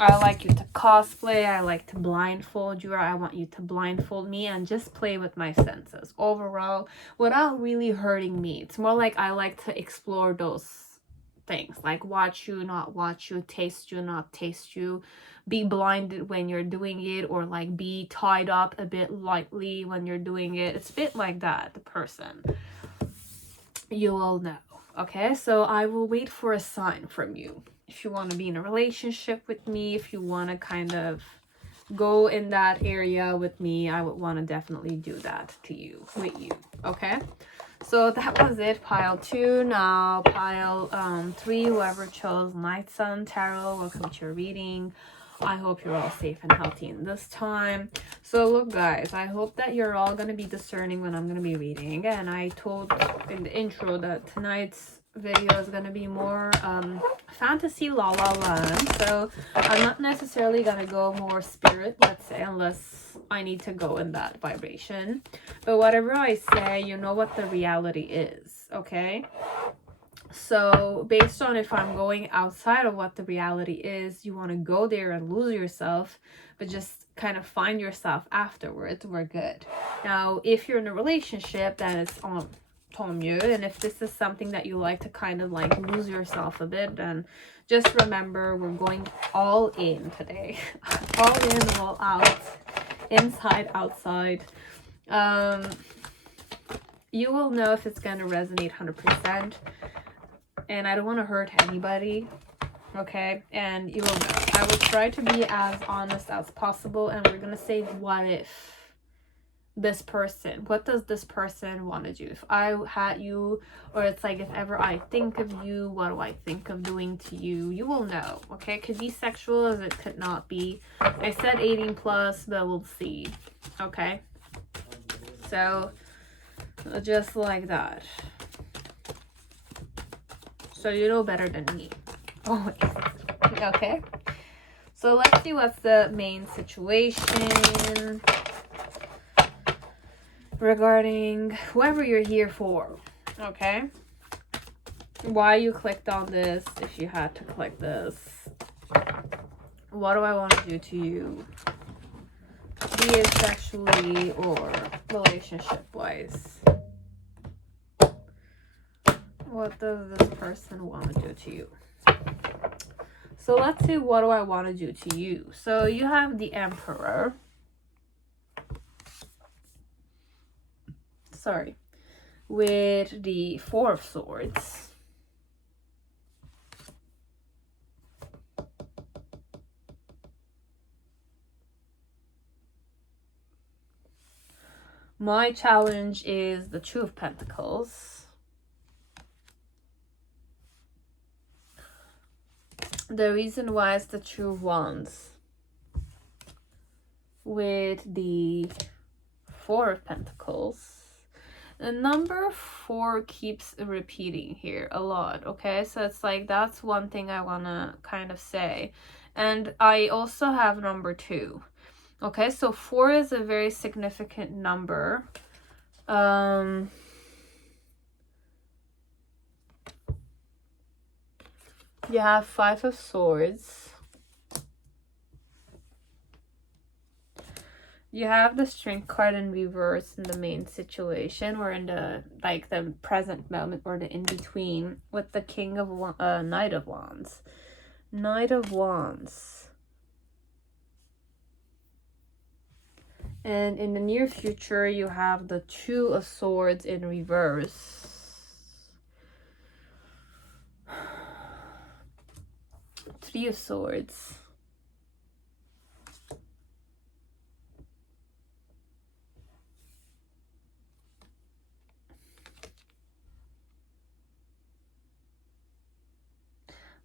I like you to cosplay, I like to blindfold you, or I want you to blindfold me and just play with my senses overall without really hurting me. It's more like I like to explore those things, like watch you, not watch you, taste you, not taste you, be blinded when you're doing it, or like be tied up a bit lightly when you're doing it. It's a bit like that, the person. You will know, okay? So I will wait for a sign from you. If you want to be in a relationship with me, if you want to kind of go in that area with me, I would want to definitely do that to you, with you, okay? So that was it, pile 2. Now pile 3, whoever chose Night Sun Tarot, welcome to your reading. I hope you're all safe and healthy in this time. So look guys, I hope that you're all going to be discerning when I'm going to be reading. And I told in the intro that tonight's video is going to be more fantasy la la land. So I'm not necessarily going to go more spirit, let's say, unless I need to go in that vibration. But whatever I say, you know what the reality is, okay? So based on if I'm going outside of what the reality is, you want to go there and lose yourself, but just kind of find yourself afterwards, we're good. Now, if you're in a relationship, then it's on you, and if this is something that you like to kind of like lose yourself a bit, then just remember we're going all in today. All in, all out, inside, outside. You will know if it's going to resonate 100%. And I don't want to hurt anybody, okay? And you will know. I will try to be as honest as possible, and we're going to say, what if this person, what does this person want to do? If I had you, or it's like if ever I think of you, what do I think of doing to you? You will know, okay? It could be sexual as it could not be. I said 18 plus, but we'll see, okay? So, just like that. So you know better than me, always, okay? So let's see what's the main situation regarding whoever you're here for, okay? Why you clicked on this, if you had to click this. What do I want to do to you? Be it sexually or relationship-wise. What does this person want to do to you? So let's see, what do I want to do to you? So you have the Emperor. Sorry. With the 4 of Swords. My challenge is the 2 of Pentacles. The reason why it's the 2 of Wands with the 4 of Pentacles, The number 4 keeps repeating here a lot, okay? So it's like, that's one thing I want to kind of say. And I also have number 2. Okay, so 4 is a very significant number. You have 5 of Swords. You have the Strength card in reverse in the main situation, or in the, like, the present moment, or the in-between, with the King of Knight of Wands. Knight of Wands. And in the near future, you have the 2 of Swords in reverse. 3 of Swords.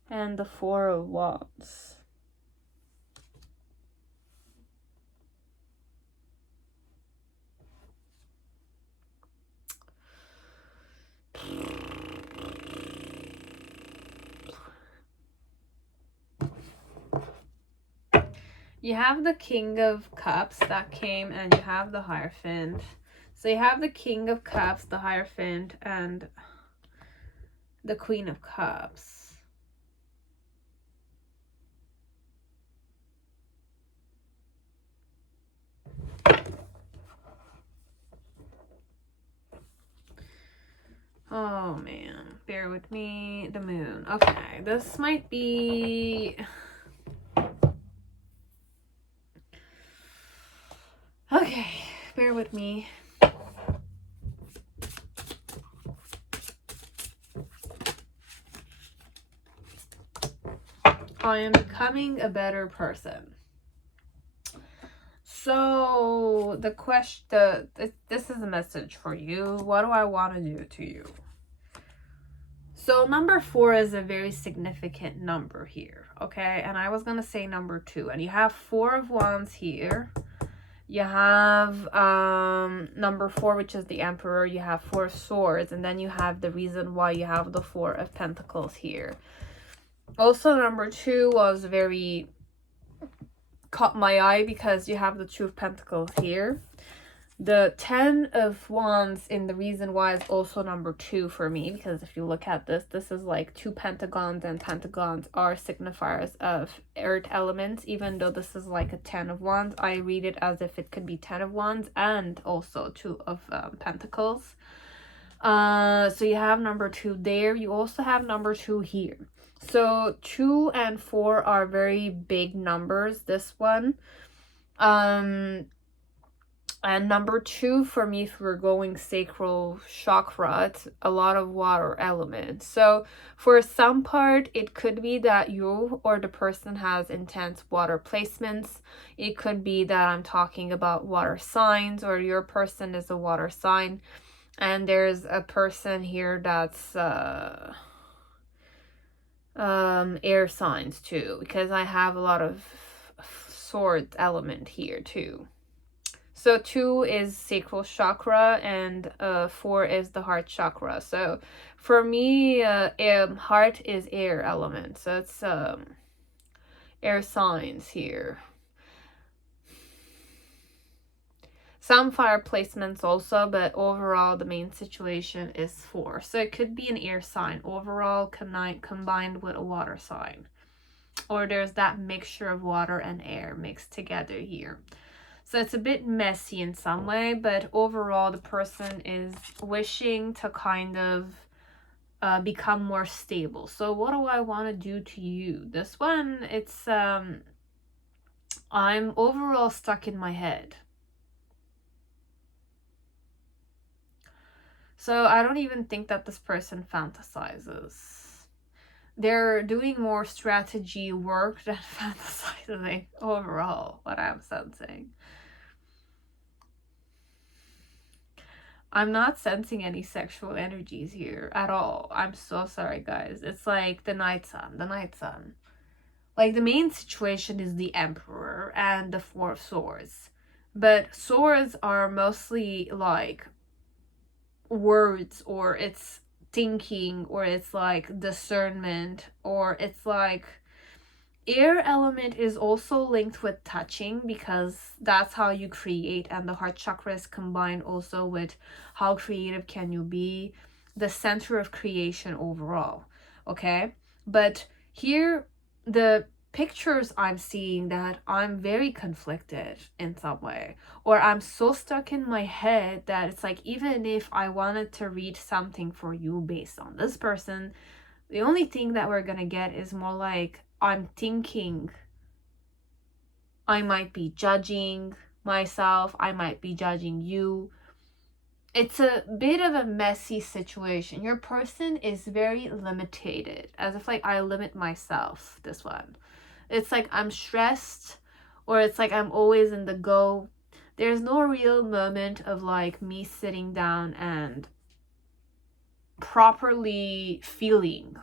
And the 4 of Wands. You have the King of Cups that came, and you have the Hierophant. So you have the King of Cups, the Hierophant, and the Queen of Cups. Oh man, bear with me. The Moon. Okay, this might be... Okay, bear with me. I am becoming a better person. So the question, this is a message for you. What do I want to do to you? So number 4 is a very significant number here, okay? And I was going to say number 2. And you have 4 of Wands here. You have number 4, which is the Emperor. You have 4 of Swords. And then you have the reason why you have the 4 of Pentacles here. Also, number 2 was very... caught my eye because you have the 2 of Pentacles here. The 10 of Wands in the reason why is also number 2 for me, because if you look at this, this is like 2 pentagons, and pentagons are signifiers of earth elements. Even though this is like a 10 of Wands, I read it as if it could be 10 of Wands and also 2 of Pentacles. So you have number 2 there. You also have number 2 here. So 2 and 4 are very big numbers, this one. And number 2 for me, if we're going sacral chakra, it's a lot of water element. So for some part, it could be that you or the person has intense water placements. It could be that I'm talking about water signs, or your person is a water sign. And there's a person here that's air signs too, because I have a lot of sword element here too. So 2 is sacral chakra, and 4 is the heart chakra. So for me, heart is air element. So it's air signs here. Some fire placements also, but overall the main situation is 4. So it could be an air sign overall combined with a water sign. Or there's that mixture of water and air mixed together here. So it's a bit messy in some way, but overall the person is wishing to kind of become more stable. So what do I want to do to you? This one, it's I'm overall stuck in my head. So I don't even think that this person fantasizes. They're doing more strategy work than fantasizing overall, what I'm sensing. I'm not sensing any sexual energies here at all. I'm so sorry, guys. It's like the Night Sun, the Night Sun. Like, the main situation is the Emperor and the 4 of Swords. But swords are mostly like words, or it's thinking, or it's like discernment, or it's like air element is also linked with touching, because that's how you create, and the heart chakra is combined also with how creative can you be, the center of creation overall. Okay, but here the pictures I'm seeing that I'm very conflicted in some way, or I'm so stuck in my head that it's like, even if I wanted to read something for you based on this person, the only thing that we're gonna get is more like, I'm thinking I might be judging myself, I might be judging you. It's a bit of a messy situation. Your person is very limited, as if like I limit myself, this one. It's like I'm stressed, or it's like I'm always in the go. There's no real moment of like me sitting down and properly feeling.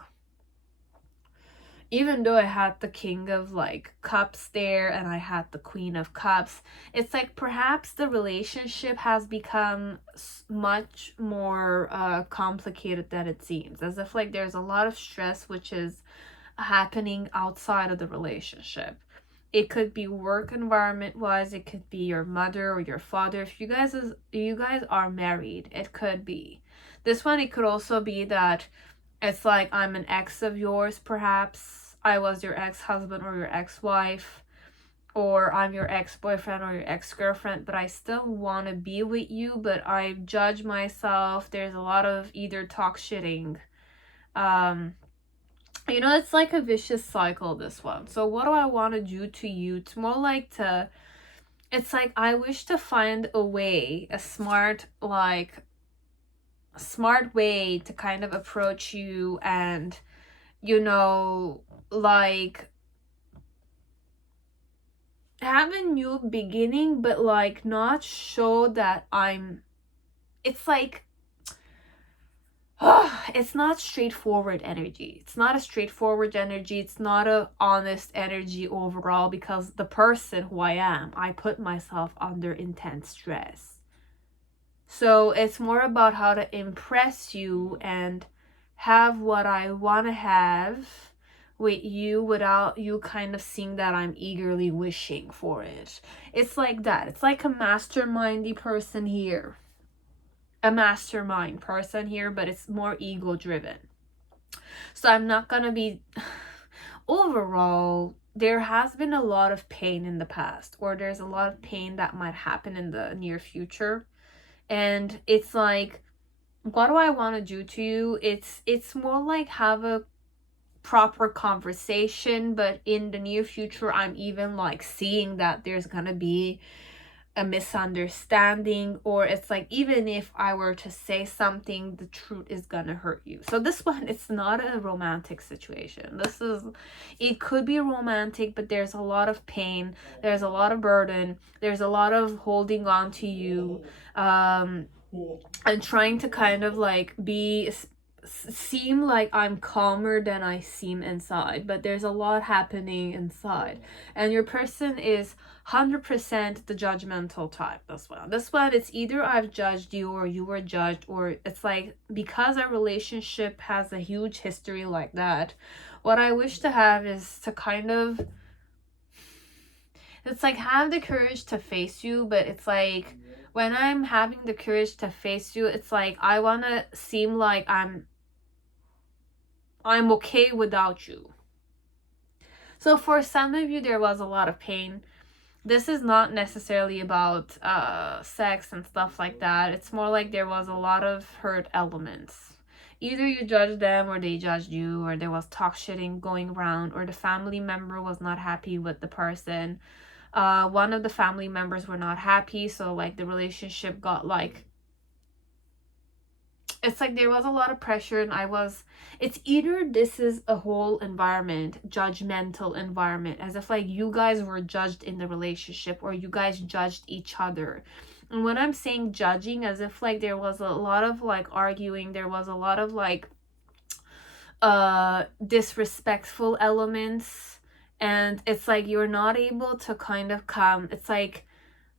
Even though I had the King of like Cups there and I had the Queen of Cups, it's like perhaps the relationship has become much more complicated than it seems, as if like there's a lot of stress which is happening outside of the relationship. It could be work environment wise, it could be your mother or your father. If you guys are married, it could be this one. It could also be that it's like, I'm an ex of yours, perhaps. I was your ex-husband or your ex-wife, or I'm your ex-boyfriend or your ex-girlfriend, but I still want to be with you, but I judge myself. There's a lot of either talk shitting. It's like a vicious cycle, this one. So what do I want to do to you? It's more like it's like I wish to find a way, a smart way to kind of approach you, and like have a new beginning, but like not show that it's like it's not straightforward energy. It's not a straightforward energy. It's not a honest energy overall, because the person who I put myself under intense stress. So it's more about how to impress you and have what I want to have with you without you kind of seeing that I'm eagerly wishing for it. It's like that. It's like a mastermindy person here. A mastermind person here, but it's more ego driven. So I'm not gonna be overall, there has been a lot of pain in the past, or there's a lot of pain that might happen in the near future. And it's like, what do I want to do to you? It's more like have a proper conversation, but in the near future I'm even like seeing that there's gonna be a misunderstanding, or it's like, even if I were to say something, the truth is gonna hurt you. So this one, it's not a romantic situation. It could be romantic, but there's a lot of pain, there's a lot of burden, there's a lot of holding on to you, and trying to kind of like seem like I'm calmer than I seem inside, but there's a lot happening inside, and your person is 100% the judgmental type. This one, it's either I've judged you or you were judged, or it's like, because our relationship has a huge history like that, what I wish to have is to kind of, it's like, have the courage to face you. But it's like, when I'm having the courage to face you, it's like I want to seem like I'm okay without you. So for some of you, there was a lot of pain. This is not necessarily about sex and stuff like that. It's more like there was a lot of hurt elements. Either you judged them, or they judged you, or there was talk shitting going around, or the family member was not happy with the person. One of the family members were not happy, so like the relationship got like, it's like there was a lot of pressure, and it's either this is a whole environment, judgmental environment, as if like you guys were judged in the relationship, or you guys judged each other. And when I'm saying judging, as if like there was a lot of like arguing, there was a lot of like disrespectful elements, and it's like you're not able to kind of come, it's like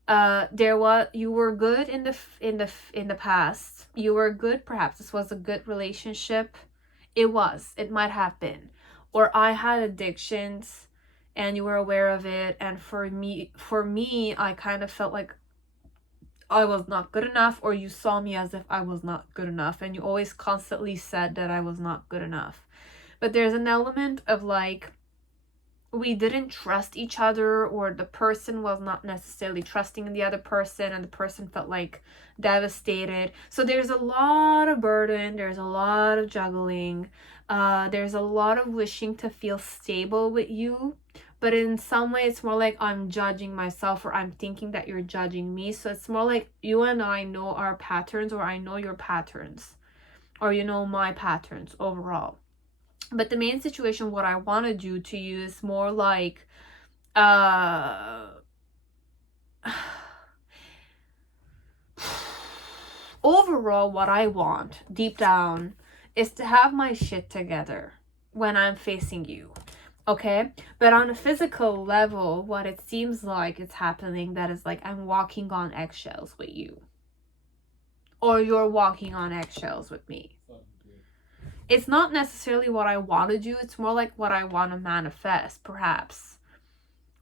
you were good in the past. You were good, perhaps this was a good relationship. It might have been. Or I had addictions and you were aware of it, and for me I kind of felt like I was not good enough, or you saw me as if I was not good enough, and you always constantly said that I was not good enough. But there's an element of like, we didn't trust each other, or the person was not necessarily trusting in the other person, and the person felt like devastated. So there's a lot of burden, there's a lot of juggling, there's a lot of wishing to feel stable with you, but in some way it's more like I'm judging myself, or I'm thinking that you're judging me. So it's more like you and I know our patterns, or I know your patterns, or you know my patterns overall. But the main situation, what I want to do to you is more like, overall, what I want deep down is to have my shit together when I'm facing you. Okay? But on a physical level, what it seems like it's happening, that is like I'm walking on eggshells with you. Or you're walking on eggshells with me. It's not necessarily what I want to do, it's more like what I want to manifest, perhaps.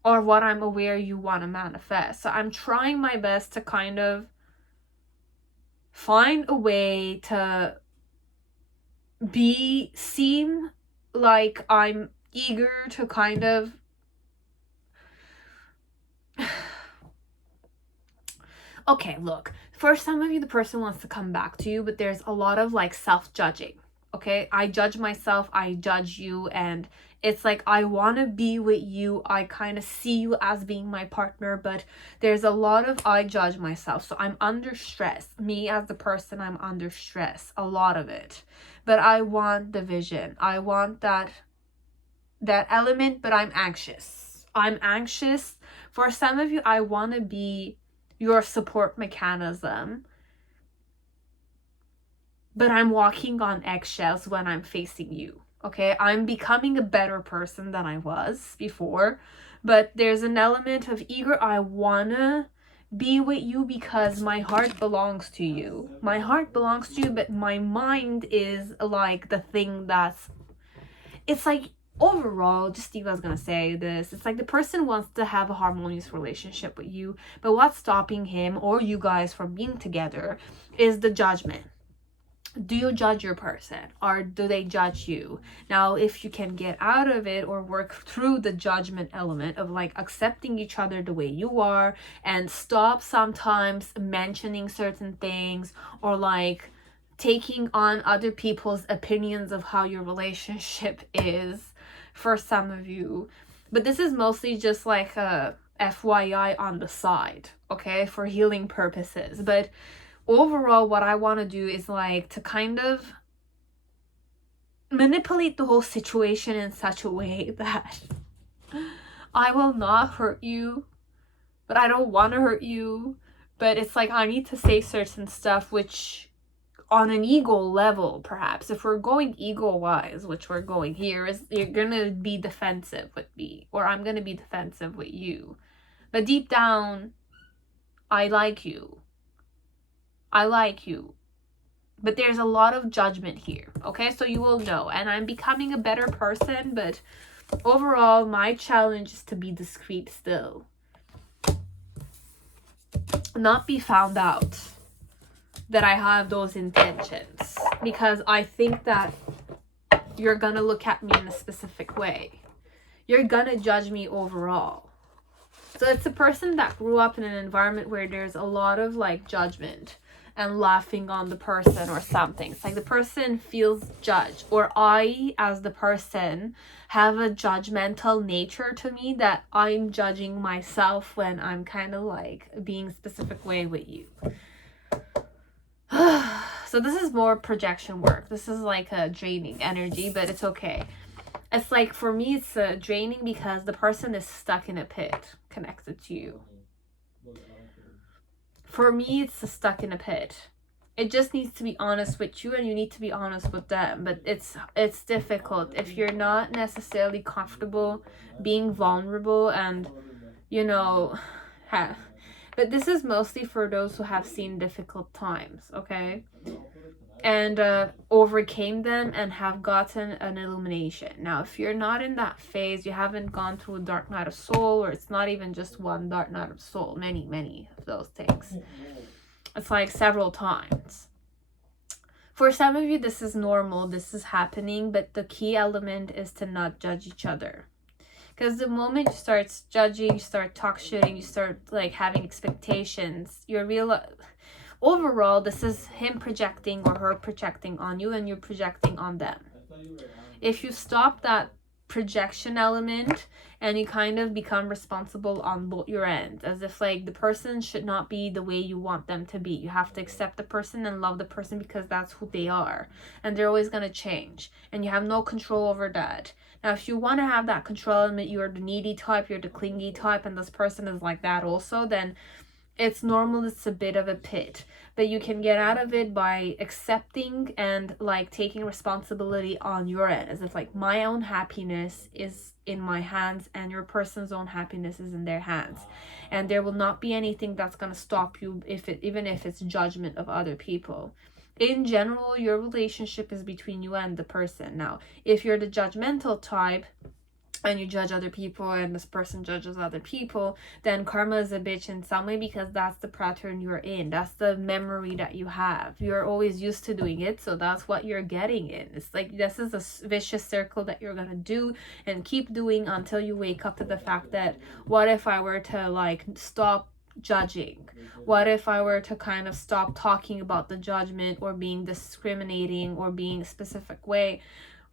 Or what I'm aware you want to manifest. So I'm trying my best to kind of find a way to seem like I'm eager to kind of okay, look, for some of you the person wants to come back to you, but there's a lot of like self-judging. Okay, I judge myself, I judge you, and it's like I want to be with you, I kind of see you as being my partner, but there's a lot of I judge myself. So I'm under stress. Me as the person, I'm under stress, a lot of it. But I want the vision, I want that element, but I'm anxious. For some of you, I want to be your support mechanism, but I'm walking on eggshells when I'm facing you. Okay, I'm becoming a better person than I was before, but there's an element of eager, I wanna be with you because my heart belongs to you. My heart belongs to you, but my mind is like the thing that's, it's like, overall, just Diva's gonna say this, it's like the person wants to have a harmonious relationship with you, but what's stopping him or you guys from being together is the judgment. Do you judge your person, or do they judge you? Now, if you can get out of it or work through the judgment element of like accepting each other the way you are, and stop sometimes mentioning certain things, or like taking on other people's opinions of how your relationship is for some of you. But this is mostly just like a FYI on the side, okay, for healing purposes. But overall, what I want to do is like to kind of manipulate the whole situation in such a way that I will not hurt you, but I don't want to hurt you. But it's like I need to say certain stuff, which on an ego level, perhaps, if we're going ego-wise, which we're going here, is you're gonna be defensive with me, or I'm gonna be defensive with you. But deep down, I like you. But there's a lot of judgment here, okay? So you will know, and I'm becoming a better person, but overall, my challenge is to be discreet still. Not be found out that I have those intentions, because I think that you're gonna look at me in a specific way. You're gonna judge me overall. So it's a person that grew up in an environment where there's a lot of like judgment and laughing on the person or something. It's like the person feels judged, or I as the person have a judgmental nature to me, that I'm judging myself when I'm kind of like being a specific way with you. So this is more projection work. This is like a draining energy, but it's okay. It's like, for me, it's draining because the person is stuck in a pit connected to you. For me, it's stuck in a pit. It just needs to be honest with you, and you need to be honest with them. But it's difficult if you're not necessarily comfortable being vulnerable, and you know, but But this is mostly for those who have seen difficult times, okay? And overcame them and have gotten an illumination. Now, if you're not in that phase, you haven't gone through a dark night of soul, or it's not even just one dark night of soul, many of those things. It's like several times. For some of you, this is normal, this is happening, but the key element is to not judge each other. Because the moment you start judging, you start talk shitting, you start like having expectations, overall, this is him projecting or her projecting on you, and you're projecting on them. If you stop that projection element and you kind of become responsible on both your ends, as if like the person should not be the way you want them to be. You have to accept the person and love the person because that's who they are, and they're always going to change, and you have no control over that. Now, if you want to have that control element, you're the needy type, you're the clingy type, and this person is like that also, then it's normal, it's a bit of a pit. But you can get out of it by accepting and like taking responsibility on your end, as if like my own happiness is in my hands and your person's own happiness is in their hands, and there will not be anything that's going to stop you, even if it's judgment of other people. In general, your relationship is between you and the person. Now, if you're the judgmental type and you judge other people and this person judges other people, then karma is a bitch in some way, because that's the pattern you're in. That's the memory that you have. You're always used to doing it, so that's what you're getting in. It's like this is a vicious circle that you're gonna do and keep doing until you wake up to the fact that, what if I were to like stop judging? What if I were to kind of stop talking about the judgment or being discriminating or being a specific way?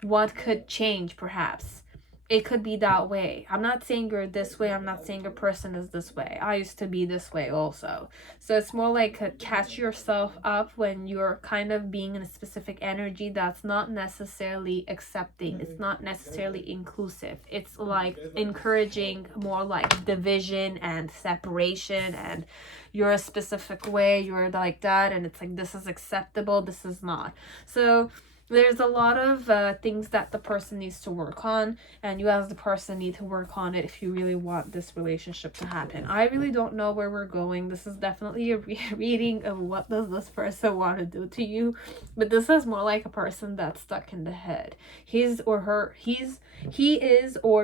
What could change? Perhaps it could be that way. I'm not saying you're this way. I'm not saying a person is this way. I used to be this way also. So it's more like catch yourself up when you're kind of being in a specific energy that's not necessarily accepting. It's not necessarily inclusive. It's like encouraging more like division and separation, and you're a specific way, you're like that, and it's like this is acceptable, this is not. So there's a lot of things that the person needs to work on, and you as the person need to work on it if you really want this relationship to happen. I really don't know where we're going. This is definitely a reading of what does this person want to do to you, but this is more like a person that's stuck in the head. He is or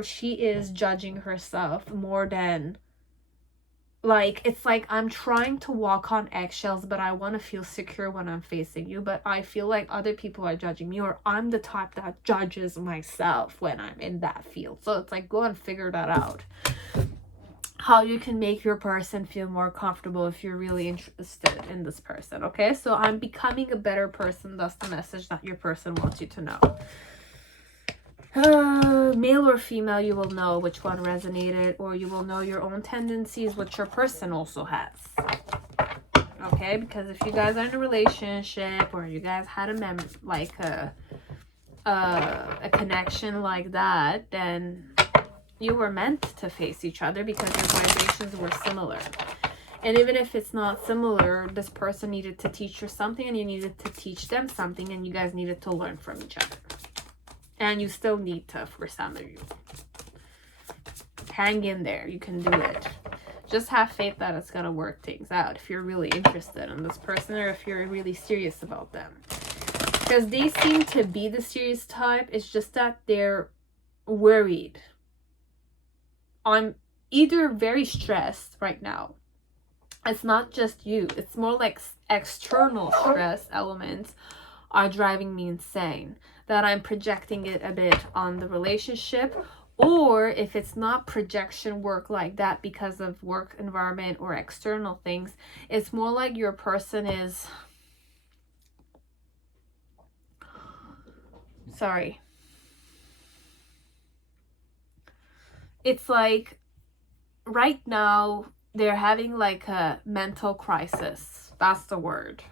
she is judging herself more than, like, it's like I'm trying to walk on eggshells, but I want to feel secure when I'm facing you, but I feel like other people are judging me, or I'm the type that judges myself when I'm in that field. So it's like, go and figure that out, how you can make your person feel more comfortable if you're really interested in this person. Okay, so I'm becoming a better person. That's the message that your person wants you to know. Male or female, you will know which one resonated, or you will know your own tendencies, which your person also has. Okay, because if you guys are in a relationship, or you guys had a connection like that, then you were meant to face each other because your vibrations were similar. And even if it's not similar, this person needed to teach you something, and you needed to teach them something, and you guys needed to learn from each other. And you still need to, for some of you. Hang in there. You can do it. Just have faith that it's going to work things out if you're really interested in this person, or if you're really serious about them. Because they seem to be the serious type. It's just that they're worried. I'm either very stressed right now. It's not just you. It's more like external stress elements are driving me insane, that I'm projecting it a bit on the relationship. Or if it's not projection work like that because of work environment or external things, it's more like your person is, it's like right now they're having like a mental crisis. That's the word.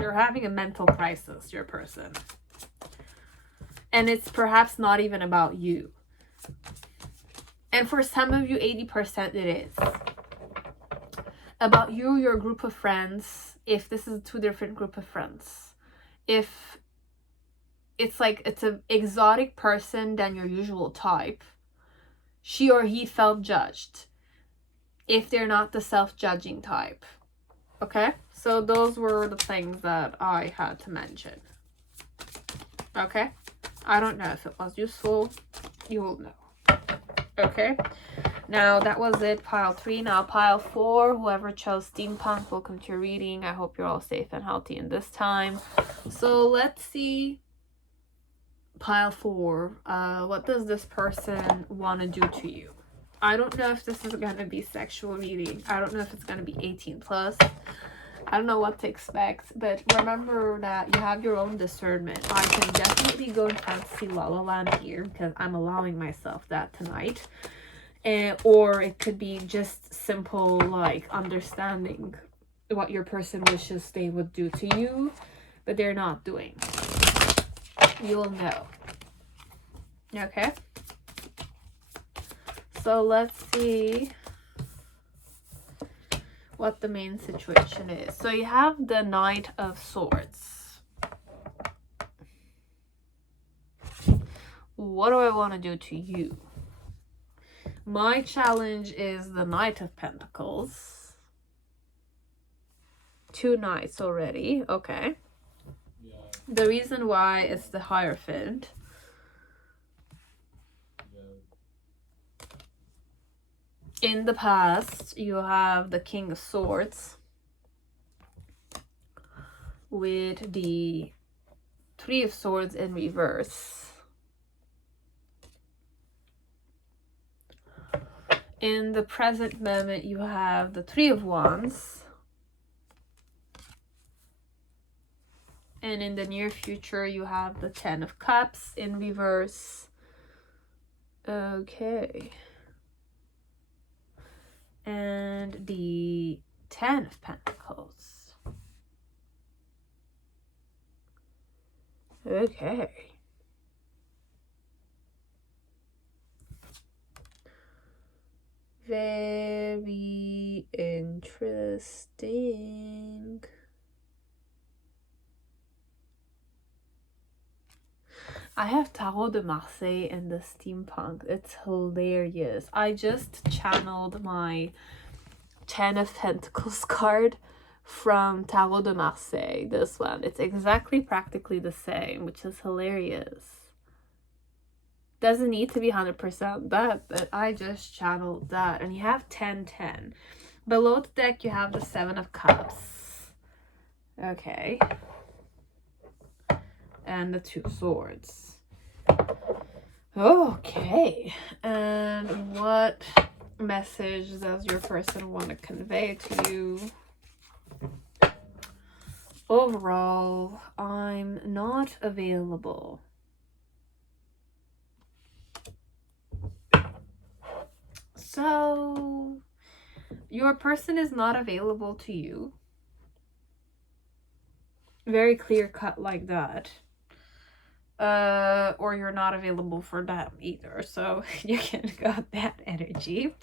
You're having a mental crisis, your person. And it's perhaps not even about you. And for some of you, 80% it is. About you, your group of friends, if this is two different group of friends. If it's like it's an exotic person than your usual type, she or he felt judged. if they're not the self-judging type. Okay, so those were the things that I had to mention. Okay, I don't know if it was useful. You will know. Okay, now that was it, pile 3. Now pile 4, whoever chose Steampunk, welcome to your reading. I hope you're all safe and healthy in this time. So let's see, pile 4, what does this person want to do to you? I don't know if this is going to be sexual reading. I don't know if it's going to be 18 plus. I don't know what to expect, but remember that you have your own discernment. I can definitely go in fantasy La La Land here because I'm allowing myself that tonight. Or it could be just simple, like, understanding what your person wishes they would do to you, but they're not doing. You'll know. Okay? So let's see what the main situation is. So you have the Knight of Swords. What do I want to do to you? My challenge is the Knight of Pentacles. 2 knights already. Okay. Yeah. The reason why is the Hierophant. In the past, you have the King of Swords with the 3 of Swords in reverse. In the present moment, you have the 3 of Wands. And in the near future, you have the 10 of Cups in reverse. Okay. And the 10 of Pentacles. Okay. Very interesting. I have Tarot de Marseille and the Steampunk. It's hilarious. I just channeled my 10 of Pentacles card from Tarot de Marseille. This one. It's exactly practically the same, which is hilarious. Doesn't need to be 100% that, but I just channeled that. And you have 10-10. Below the deck, you have the 7 of Cups. Okay. And the 2 of Swords. Okay. And what message does your person want to convey to you? Overall, I'm not available. So, your person is not available to you. Very clear cut like that. Or you're not available for them either. So, you can got that energy.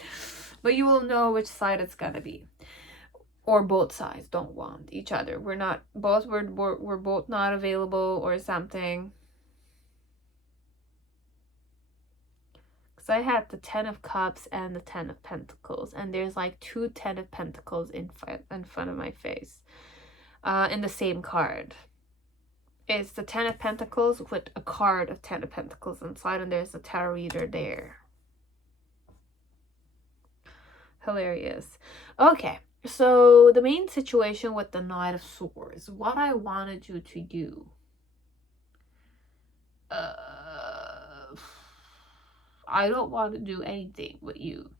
But you will know which side it's gonna be. Or both sides don't want each other. We're both not available or something. Because I had the 10 of Cups and the 10 of Pentacles. And there's like 2 10 of Pentacles in front of my face. In the same card. It's the 10 of Pentacles with a card of 10 of Pentacles inside. And there's a tarot reader there. Hilarious. Okay. So the main situation with the Knight of Swords. What I want to do to you. I don't want to do anything with you.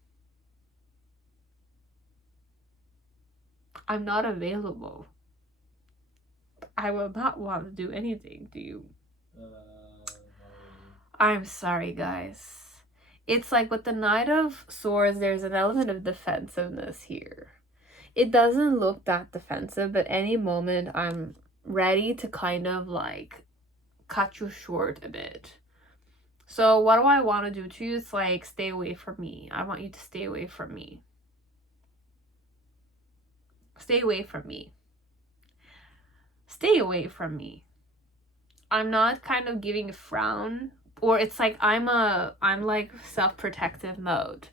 I'm not available. I will not want to do anything to you. I'm sorry, guys. It's like with the Knight of Swords, there's an element of defensiveness here. It doesn't look that defensive, but any moment I'm ready to kind of like cut you short a bit. So what do I want to do to you? It's like, stay away from me. I want you to stay away from me. Stay away from me. Stay away from me. I'm not kind of giving a frown, or it's like I'm like self-protective mode.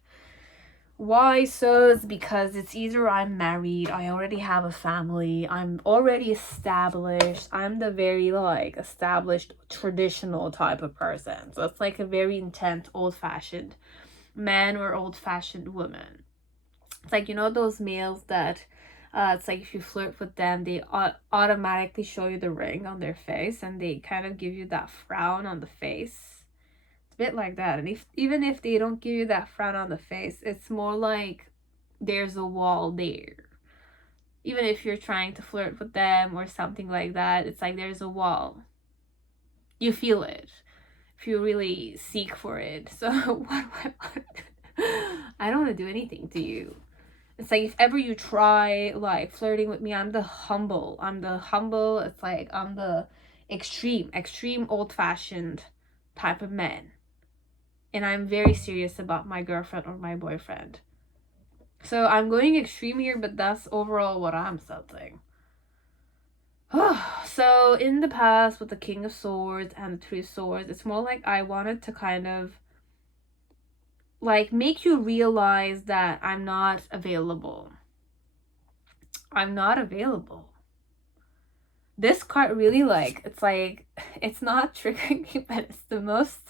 Why so? It's because it's either I'm married, I already have a family, I'm already established, I'm the very like established traditional type of person. So it's like a very intense old-fashioned man or old-fashioned woman. It's like, you know, those males that it's like if you flirt with them, they automatically show you the ring on their face, and they kind of give you that frown on the face. Bit like that. And even if they don't give you that frown on the face, it's more like there's a wall there. Even if you're trying to flirt with them or something like that, it's like there's a wall. You feel it if you really seek for it. So I don't want to do anything to you. It's like if ever you try like flirting with me, I'm the humble. It's like I'm the extreme old-fashioned type of man. And I'm very serious about my girlfriend or my boyfriend. So I'm going extreme here, but that's overall what I'm sensing. So in the past with the King of Swords and the Three of Swords, it's more like I wanted to kind of like make you realize that I'm not available. I'm not available. This card really like, it's not triggering me, but it's the most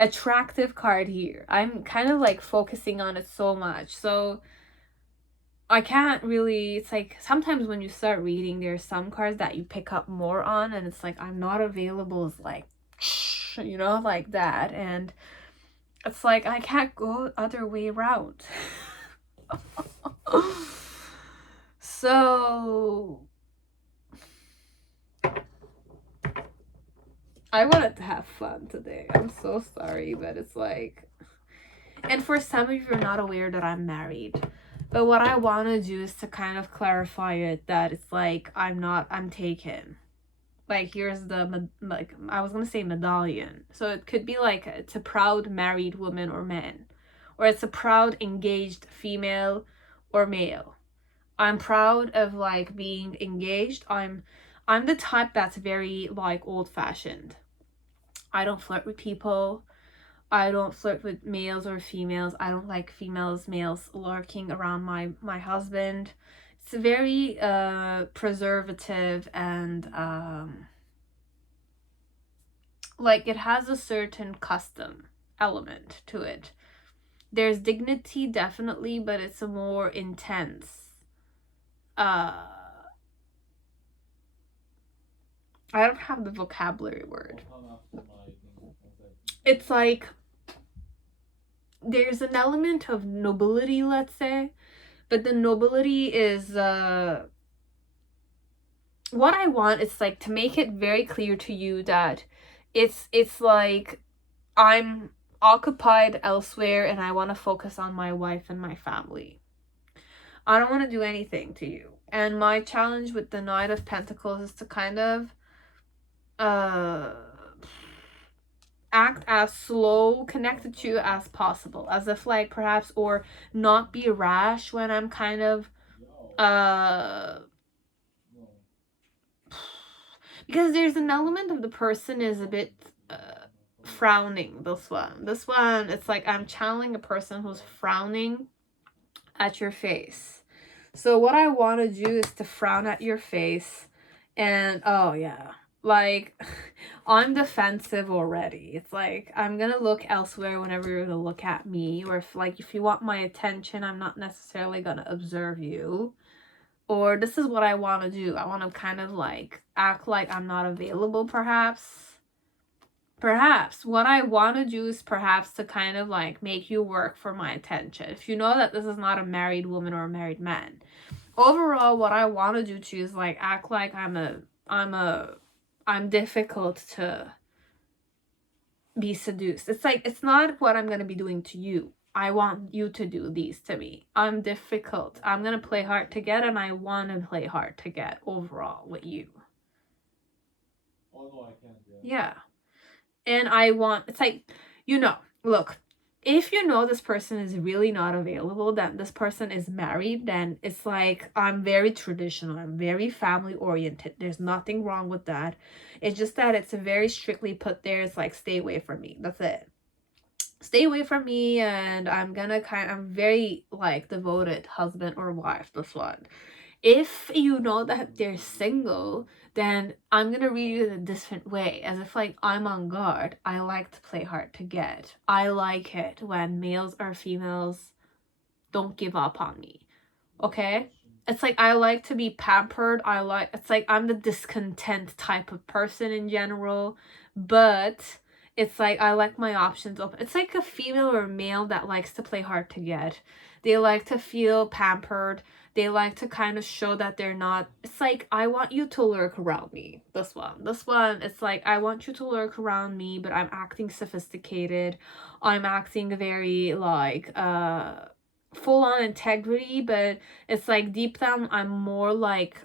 attractive card here. I'm kind of like focusing on it so much, so I can't really, it's like sometimes when you start reading, there's some cards that you pick up more on, and it's like I'm not available is like, you know, like that, and it's like I can't go other way around. So I wanted to have fun today. I'm so sorry, but it's like, and for some of you are not aware that I'm married. But what I want to do is to kind of clarify it, that it's like I'm taken. Like here's the, like I was going to say medallion. So it could be like it's a proud married woman or man. Or it's a proud engaged female or male. I'm proud of like being engaged. I'm the type that's very like old-fashioned. I don't flirt with people. I don't flirt with males or females. I don't like males lurking around my husband. It's very preservative, and like it has a certain custom element to it. There's dignity definitely, but it's a more intense I don't have the vocabulary word. It's like there's an element of nobility, let's say, but the nobility is what I want is like to make it very clear to you that it's like I'm occupied elsewhere and I want to focus on my wife and my family. I don't want to do anything to you. And my challenge with the Knight of Pentacles is to kind of act as slow, connected to you as possible, as if like perhaps, or not be rash when I'm kind of because there's an element of the person is a bit frowning. This one it's like I'm channeling a person who's frowning at your face. So what I want to do is to frown at your face, and oh yeah, like I'm defensive already. It's like I'm gonna look elsewhere whenever you're gonna look at me, or if you want my attention, I'm not necessarily gonna observe you. Or this is what I want to do. I want to kind of like act like I'm not available, perhaps. What I want to do is perhaps to kind of like make you work for my attention. If you know that this is not a married woman or a married man. Overall, what I want to do too is like act like I'm difficult to be seduced. It's like, it's not what I'm going to be doing to you. I want you to do these to me. I'm difficult. I'm going to play hard to get, and I want to play hard to get overall with you. Although I can't, yeah. And I want, it's like, you know, look, if you know this person is really not available, that this person is married, then it's like, I'm very traditional. I'm very family oriented. There's nothing wrong with that. It's just that it's a very strictly put there. It's like, stay away from me. That's it. stay away from me, and I'm very like devoted husband or wife, this one. If you know that they're single, then I'm gonna read it a different way, as if like I'm on guard. I like to play hard to get. I like it when males or females don't give up on me. Okay? It's like I like to be pampered. It's like I'm the discontent type of person in general, but it's like I like my options open. It's like a female or male that likes to play hard to get. They like to feel pampered. They like to kind of show that they're not. It's like I want you to lurk around me. This one, it's like I want you to lurk around me, but I'm acting sophisticated. I'm acting very like full on integrity, but it's like deep down I'm more like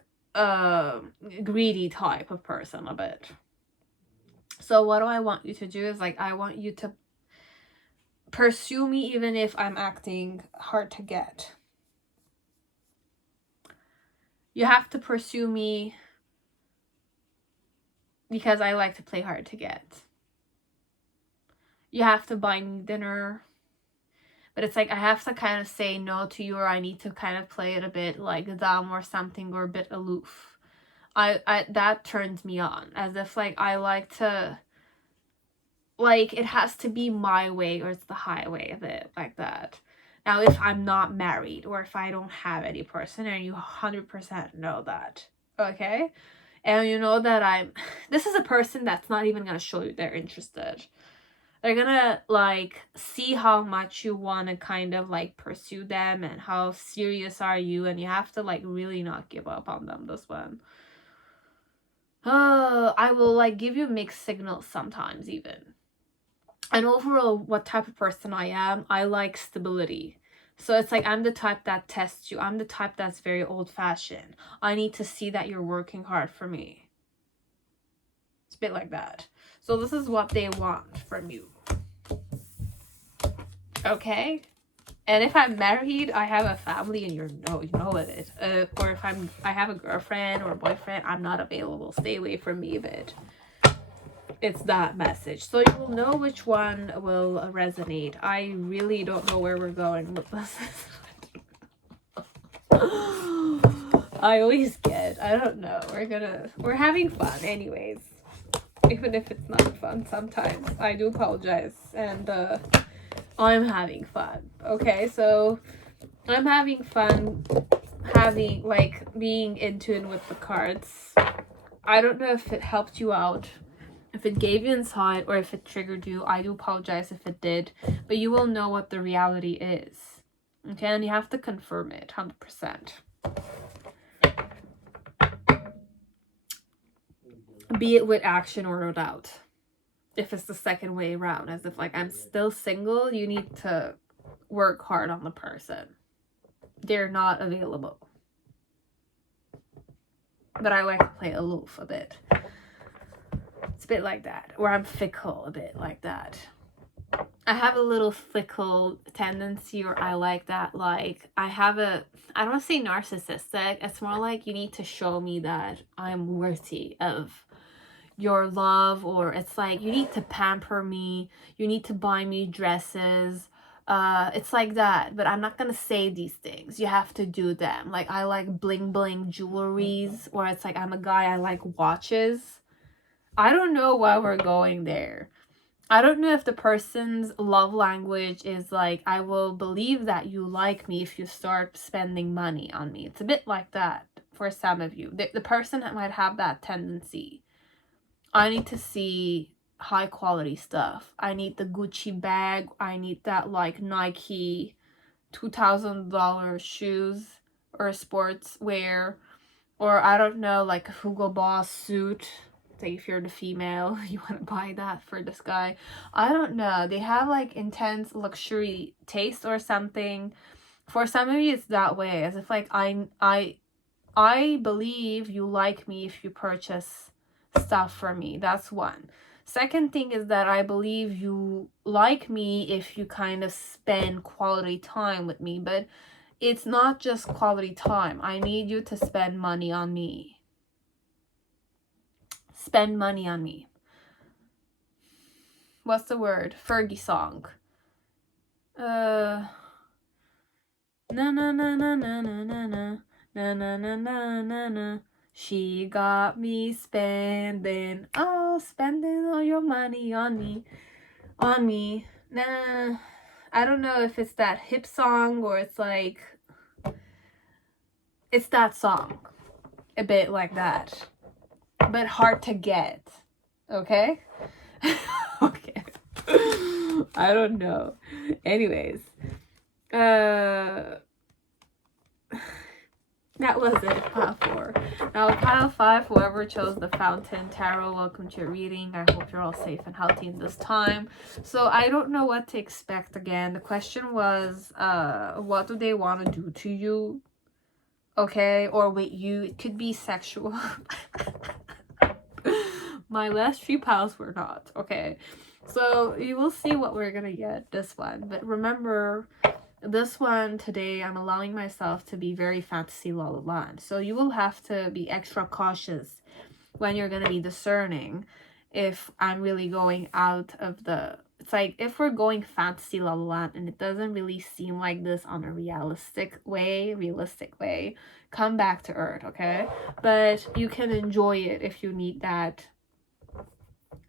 greedy type of person a bit. So what do I want you to do is like I want you to pursue me even if I'm acting hard to get. You have to pursue me because I like to play hard to get. You have to buy me dinner. But it's like I have to kind of say no to you, or I need to kind of play it a bit like dumb or something, or a bit aloof. I that turns me on, as if like I like to, like it has to be my way or it's the highway of it, like that. Now if I'm not married or if I don't have any person, and you 100% know that, okay, and you know that this is a person that's not even gonna show you they're interested. They're gonna like see how much you want to kind of like pursue them and how serious are you, and you have to like really not give up on them, this one. I will like give you mixed signals sometimes even. And overall, what type of person I am, I like stability. So it's like I'm the type that tests you. I'm the type that's very old-fashioned. I need to see that you're working hard for me. It's a bit like that. So this is what they want from you. Okay? And if I'm married, I have a family, and you know it. Or if I have a girlfriend or a boyfriend, I'm not available. Stay away from me, but it's that message. So you will know which one will resonate. I really don't know where we're going with this. I always get, I don't know. We're having fun anyways. Even if it's not fun sometimes. I do apologize. And I'm having fun. Okay, so I'm having fun being in tune with the cards. I don't know if it helped you out, if it gave you insight, or if it triggered you. I do apologize if it did, but you will know what the reality is. Okay, and you have to confirm it 100%. Be it with action or without. If it's the second way around, as if like I'm still single, you need to work hard on the person. They're not available. But I like to play aloof a bit. It's a bit like that. Or I'm fickle a bit like that. I have a little fickle tendency, or I like that, like I don't want to say narcissistic. It's more like you need to show me that I'm worthy of your love, or it's like you need to pamper me, you need to buy me dresses. It's like that, but I'm not gonna say these things. You have to do them. Like I like bling bling jewelries, or it's like I'm a guy, I like watches. I don't know why we're going there. I don't know if the person's love language is like, I will believe that you like me if you start spending money on me. It's a bit like that for some of you. The person that might have that tendency. I need to see high quality stuff. I need the Gucci bag. I need that like Nike $2,000 shoes or sports wear. Or I don't know, like a Hugo Boss suit. Like if you're the female, you want to buy that for this guy. I don't know. They have like intense luxury taste or something. For some of you, it's that way. As if like I believe you like me if you purchase stuff for me. That's one. Second thing is that I believe you like me if you kind of spend quality time with me. But it's not just quality time. I need you to spend money on me. Spend money on me. What's the word? Fergie song. Na na na na na na na na na na na na na na. She got me spending, oh, spending all your money on me, on me. Nah, I don't know if it's that hip song or it's like, it's that song, a bit like that, but hard to get. Okay. Okay. I don't know. Anyways, that was it, pile 4. Now, pile 5, whoever chose the Fountain Tarot, welcome to your reading. I hope you're all safe and healthy in this time. So, I don't know what to expect again. The question was, what do they want to do to you? Okay? Or with you. It could be sexual. My last 3 piles were not. Okay? So, you will see what we're gonna get this one. But remember, this one today, I'm allowing myself to be very fantasy la la land. So you will have to be extra cautious when you're going to be discerning if I'm really going out of the... It's like, if we're going fantasy la la land and it doesn't really seem like this on a realistic way, come back to earth, okay? But you can enjoy it if you need that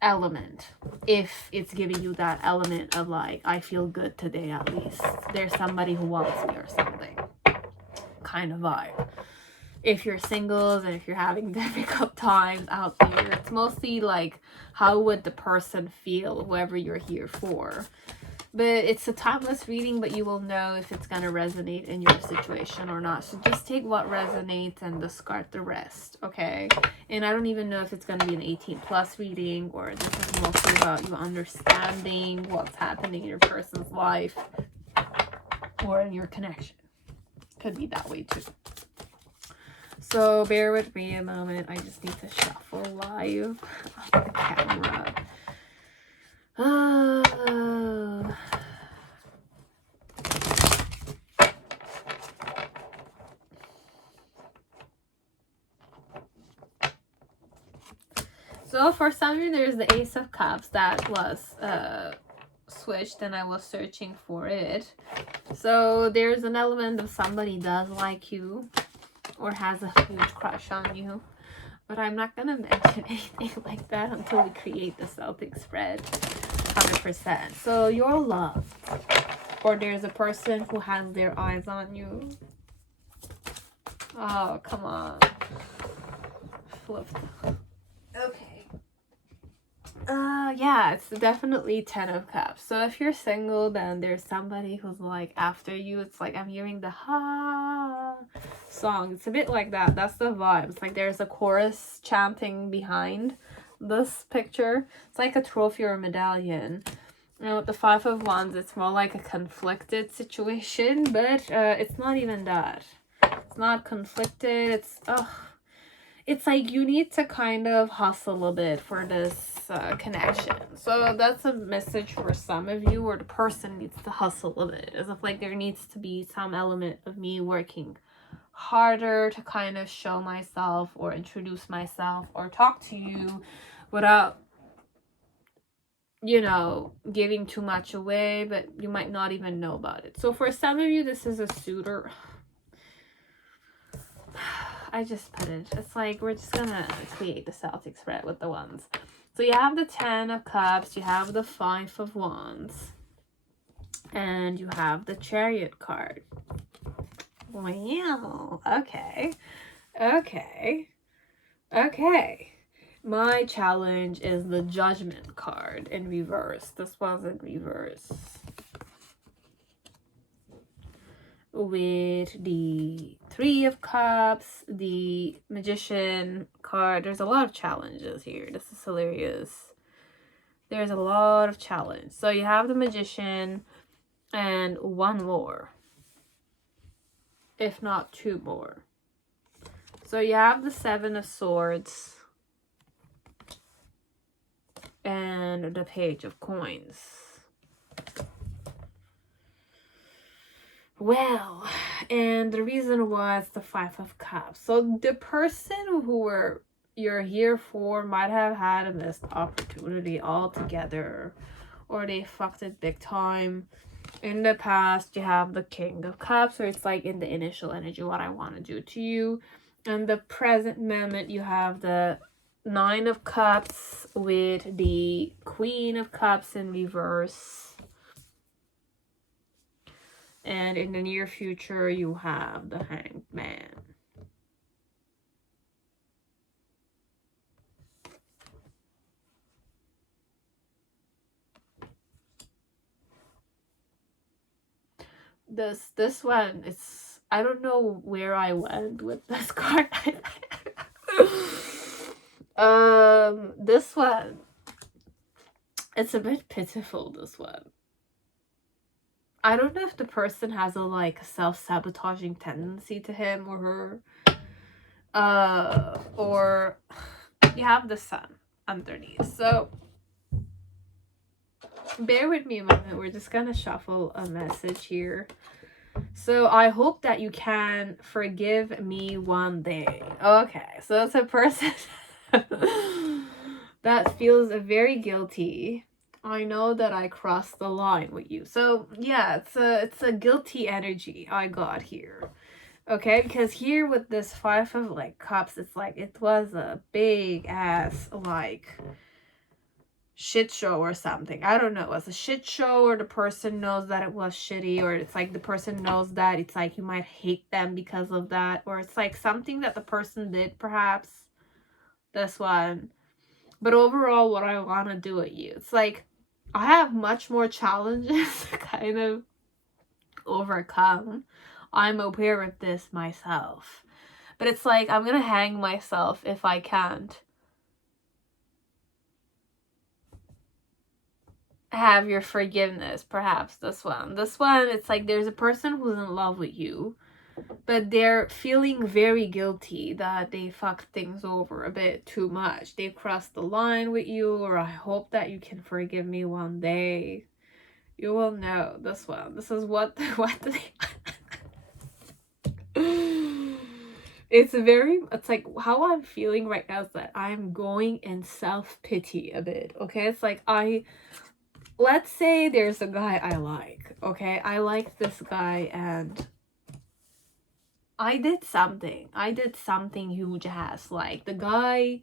element, if it's giving you that element of like, I feel good today, at least there's somebody who wants me or something kind of vibe. If you're singles and if you're having difficult times out there, it's mostly like, how would the person feel, whoever you're here for? But it's a timeless reading, but you will know if it's going to resonate in your situation or not. So just take what resonates and discard the rest, okay? And I don't even know if it's going to be an 18+ reading, or this is mostly about you understanding what's happening in your person's life or in your connection. Could be that way too. So bear with me a moment. I just need to shuffle live on the camera. So for some reason, there's the Ace of Cups that was switched and I was searching for it. So there's an element of somebody does like you or has a huge crush on you. But I'm not going to mention anything like that until we create the Celtic spread 100%. So you're loved. Or there's a person who has their eyes on you. Oh, come on. Flipped. Okay. Yeah, it's definitely 10 of Cups. So if you're single, then there's somebody who's like after you. It's like I'm hearing the ha song. It's a bit like that. That's the vibe. It's like there's a chorus chanting behind this picture. It's like a trophy or a medallion. You know, with the 5 of Wands, it's more like a conflicted situation, but it's not even that. It's not conflicted. It's like you need to kind of hustle a bit for this connection. So that's a message for some of you, or the person needs to hustle a bit, as if like there needs to be some element of me working harder to kind of show myself or introduce myself or talk to you without, you know, giving too much away, but you might not even know about it. So for some of you, this is a suitor. I just put it. It's like we're just gonna create the Celtic spread with the ones. So you have the 10 of Cups, you have the 5 of Wands, and you have the Chariot card. Wow. Okay. Okay. Okay. My challenge is the Judgment card in reverse. This was in reverse. With the 3 of Cups, the Magician card. There's a lot of challenges here. This is hilarious. There's a lot of challenge. So you have the Magician and 1 more, if not 2 more. So you have the 7 of Swords and the Page of Coins. Well, and the reason was the 5 of Cups. So the person who you're here for might have had a missed opportunity altogether, or they fucked it big time. In the past, you have the King of Cups, or it's like in the initial energy, what I want to do to you. In the present moment, you have the Nine of Cups with the Queen of Cups in reverse. And in the near future, you have the Hanged Man. This one, it's, I don't know where I went with this card. This one, it's a bit pitiful, this one. I don't know if the person has a like self-sabotaging tendency to him or her. Or you have the Sun underneath. So bear with me a moment. We're just gonna shuffle a message here. So I hope that you can forgive me one day. Okay, so it's a person that feels very guilty. I know that I crossed the line with you. So yeah, it's a guilty energy I got here. Okay, because here with this Five of like Cups, it's like it was a big ass like shit show or something. I don't know. It was a shit show, or the person knows that it was shitty, or it's like the person knows that it's like you might hate them because of that, or it's like something that the person did, perhaps. This one. But overall, what I want to do at you, it's like I have much more challenges to kind of overcome. I'm aware of this myself. But it's like I'm gonna hang myself if I can't have your forgiveness. Perhaps this one, it's like there's a person who's in love with you, but they're feeling very guilty that they fucked things over a bit too much. They crossed the line with you, or I hope that you can forgive me one day. You will know. This one, this is what they it's like how I'm feeling right now is that I'm going in self-pity a bit. Okay, it's like let's say there's a guy I like. Okay, I like this guy and I did something huge ass, like the guy,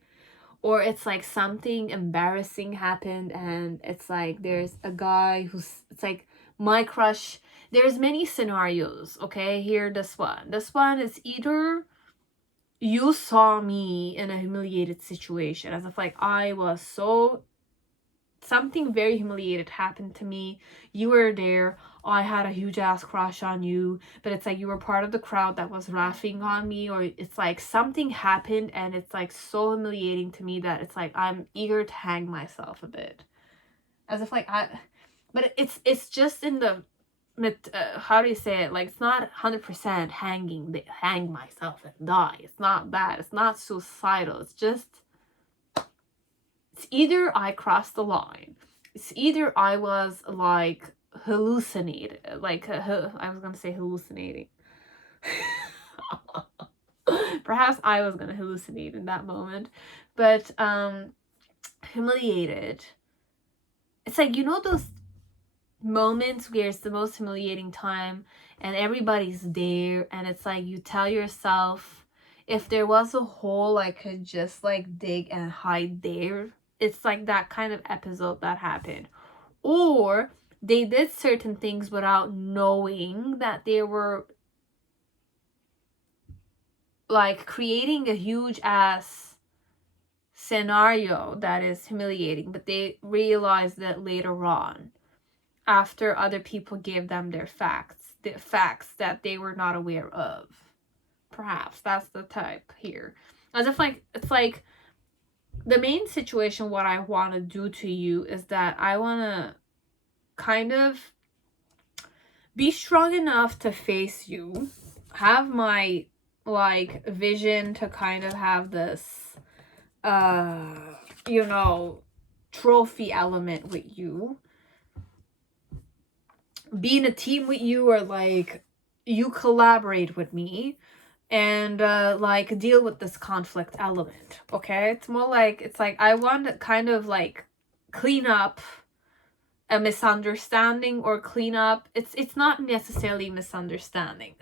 or it's like something embarrassing happened, and it's like there's a guy who's, it's like my crush. There's many scenarios. Okay, here, this one is either you saw me in a humiliated situation, as if like I was so, something very humiliated happened to me, you were there, I had a huge ass crush on you, but it's like you were part of the crowd that was laughing on me, or it's like something happened and it's like so humiliating to me that it's like I'm eager to hang myself a bit, as if like but it's just in the how do you say it, like it's not 100% hang myself and die. It's not that, it's not suicidal, it's just, it's either I crossed the line, it's either I was like hallucinated, like I was gonna say hallucinating. Perhaps I was gonna hallucinate in that moment, but humiliated. It's like, you know those moments where it's the most humiliating time and everybody's there, and it's like you tell yourself, if there was a hole I could just like dig and hide there. It's like that kind of episode that happened. Or they did certain things without knowing that they were like creating a huge ass scenario that is humiliating, but they realized that later on, after other people gave them their facts, the facts that they were not aware of. Perhaps that's the type here. As if like, it's like the main situation, what I want to do to you is that I want to kind of be strong enough to face you, have my like vision to kind of have this you know, trophy element with you, be in a team with you, or like you collaborate with me and like deal with this conflict element. Okay, it's more like, it's like I want to kind of like clean up a misunderstanding or cleanup. It's not necessarily misunderstanding.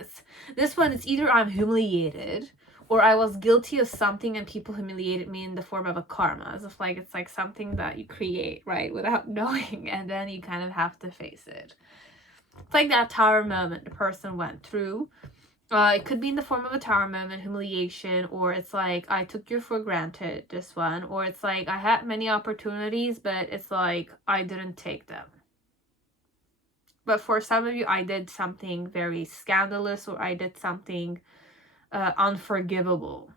This one, it's either I'm humiliated or I was guilty of something and people humiliated me in the form of a karma, as if like it's like something that you create, right, without knowing, and then you kind of have to face it. It's like that tower moment the person went through. It could be in the form of a tower moment, humiliation, or it's like I took you for granted, this one, or it's like I had many opportunities, but it's like I didn't take them. But for some of you, I did something very scandalous, or I did something unforgivable.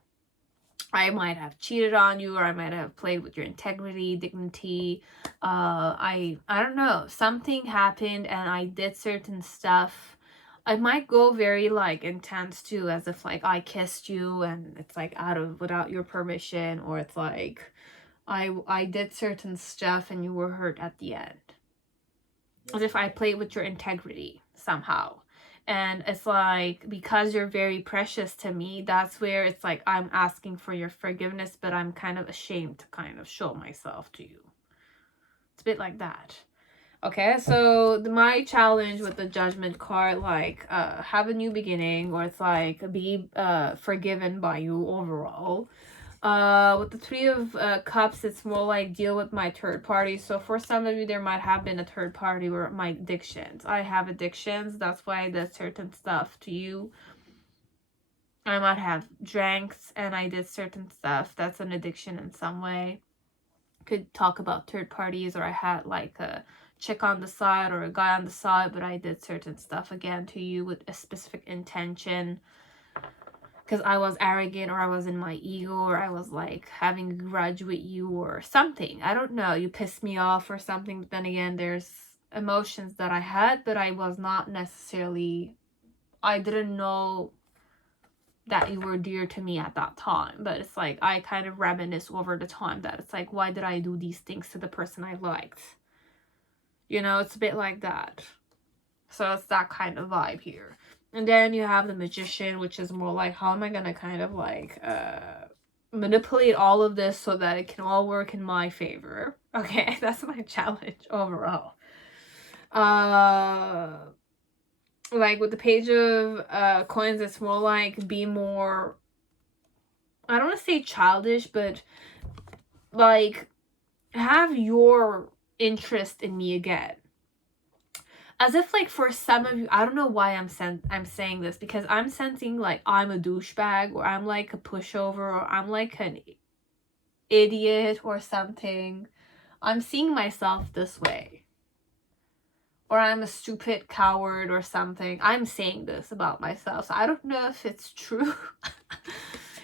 I might have cheated on you, or I might have played with your integrity, dignity. I don't know. Something happened and I did certain stuff. I might go very like intense too, as if like I kissed you and it's like without your permission, or it's like I did certain stuff and you were hurt at the end. As if I played with your integrity somehow. And it's like, because you're very precious to me, that's where it's like I'm asking for your forgiveness, but I'm kind of ashamed to kind of show myself to you. It's a bit like that. Okay, so my challenge with the Judgment card, like, have a new beginning, or it's like be forgiven by you overall. With the Three of Cups, it's more like deal with my third party. So for some of you, there might have been a third party, or my addictions. I have addictions. That's why I did certain stuff to you. I might have drank and I did certain stuff. That's an addiction in some way. Could talk about third parties, or I had like a chick on the side or a guy on the side, but I did certain stuff again to you with a specific intention. Because I was arrogant, or I was in my ego, or I was like having a grudge with you or something. I don't know. You pissed me off or something. But then again, there's emotions that I had, but I was not necessarily, I didn't know that you were dear to me at that time. But it's like I kind of reminisce over the time that it's like, why did I do these things to the person I liked? You know, it's a bit like that. So it's that kind of vibe here. And then you have the Magician, which is more like, how am I going to kind of like manipulate all of this so that it can all work in my favor? Okay, that's my challenge overall. Like with the Page of Coins, it's more like be more, I don't want to say childish, but like have your interest in me again. As if like for some of you, I don't know why I'm saying this, because I'm sensing like I'm a douchebag, or I'm like a pushover, or I'm like an idiot or something. I'm seeing myself this way. Or I'm a stupid coward or something. I'm saying this about myself. So I don't know if it's true.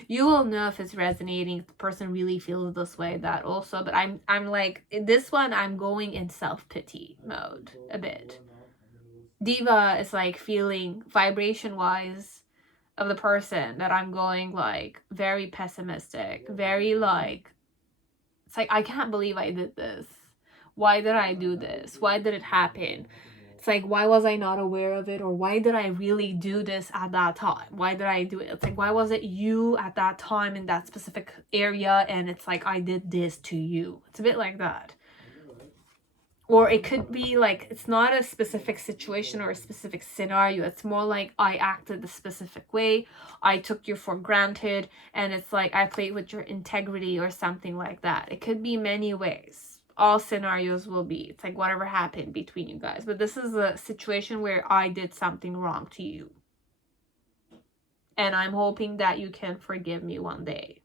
You will know if it's resonating, if the person really feels this way, that also. But I'm like, this one, I'm going in self-pity mode a bit. Diva is like feeling vibration-wise of the person that I'm going like very pessimistic, very like, it's like, I can't believe I did this. Why did I do this? Why did it happen? It's like, why was I not aware of it? Or why did I really do this at that time? Why did I do it? It's like, why was it you at that time in that specific area? And it's like, I did this to you. It's a bit like that. Or it could be like, it's not a specific situation or a specific scenario. It's more like I acted a specific way. I took you for granted. And it's like I played with your integrity or something like that. It could be many ways. All scenarios will be. It's like whatever happened between you guys. But this is a situation where I did something wrong to you. And I'm hoping that you can forgive me one day.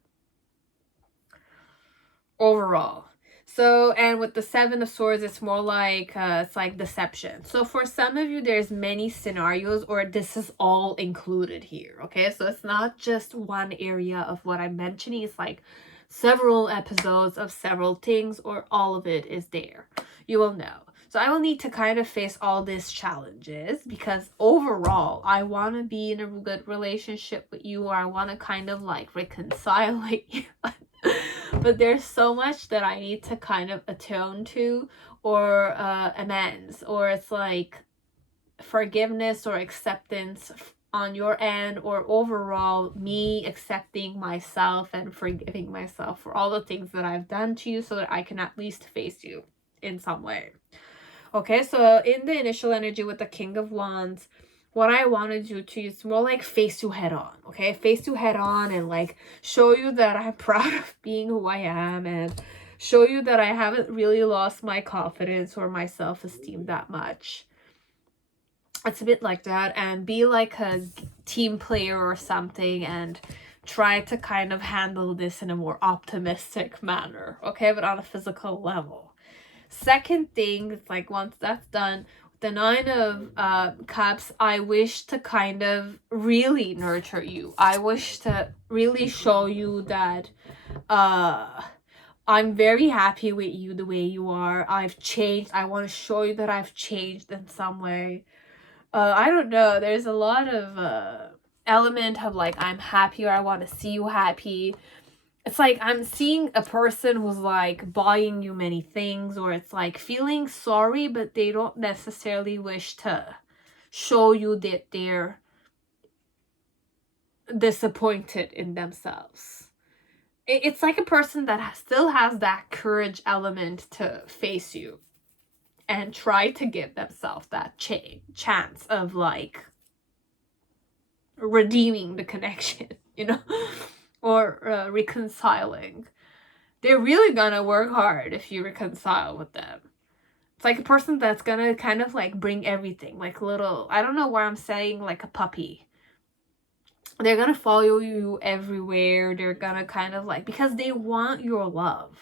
Overall. So, and with the Seven of Swords, it's more like, it's like deception. So for some of you, there's many scenarios, or this is all included here, okay? So it's not just one area of what I'm mentioning. It's like several episodes of several things, or all of it is there. You will know. So I will need to kind of face all these challenges, because overall, I want to be in a good relationship with you, or I want to kind of like reconcile with you. But there's so much that I need to kind of atone to, or amends, or it's like forgiveness or acceptance on your end, or overall me accepting myself and forgiving myself for all the things that I've done to you, so that I can at least face you in some way. Okay, so in the initial energy with the King of Wands, what I wanted you to is more like face you head on, okay? Face you head on and like show you that I'm proud of being who I am and show you that I haven't really lost my confidence or my self-esteem that much. It's a bit like that, and be like a team player or something and try to kind of handle this in a more optimistic manner, okay? But on a physical level. Second thing, it's like once that's done, the Nine of Cups, I wish to kind of really nurture you. I wish to really show you that I'm very happy with you the way you are. I've changed. I want to show you that I've changed in some way. I don't know. There's a lot of element of like, I'm happy or I want to see you happy. It's like I'm seeing a person who's like buying you many things, or it's like feeling sorry, but they don't necessarily wish to show you that they're disappointed in themselves. It's like a person that still has that courage element to face you and try to give themselves that chance of like redeeming the connection, you know, or reconciling. They're really gonna work hard if you reconcile with them. It's like a person that's gonna kind of like bring everything, like little, I don't know why I'm saying like a puppy. They're gonna follow you everywhere. They're gonna kind of like, because they want your love.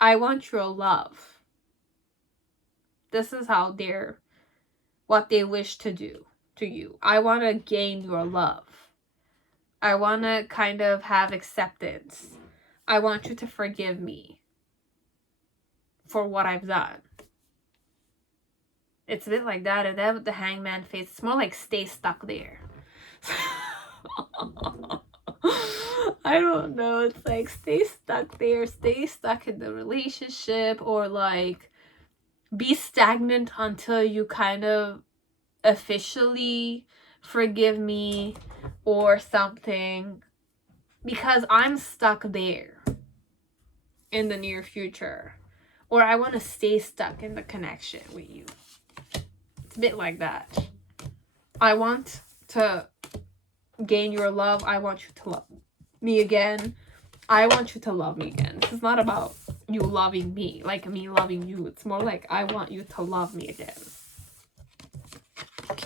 I want your love. This is how what they wish to do to you. I want to gain your love. I want to kind of have acceptance. I want you to forgive me for what I've done. It's a bit like that. And then with the Hangman face, it's more like stay stuck there. I don't know. It's like stay stuck there. Stay stuck in the relationship, or like be stagnant until you kind of officially forgive me or something, because I'm stuck there in the near future, or I want to stay stuck in the connection with you. It's a bit like that. I want to gain your love. I want you to love me again. I want you to love me again. This is not about you loving me, like me loving you. It's more like I want you to love me again.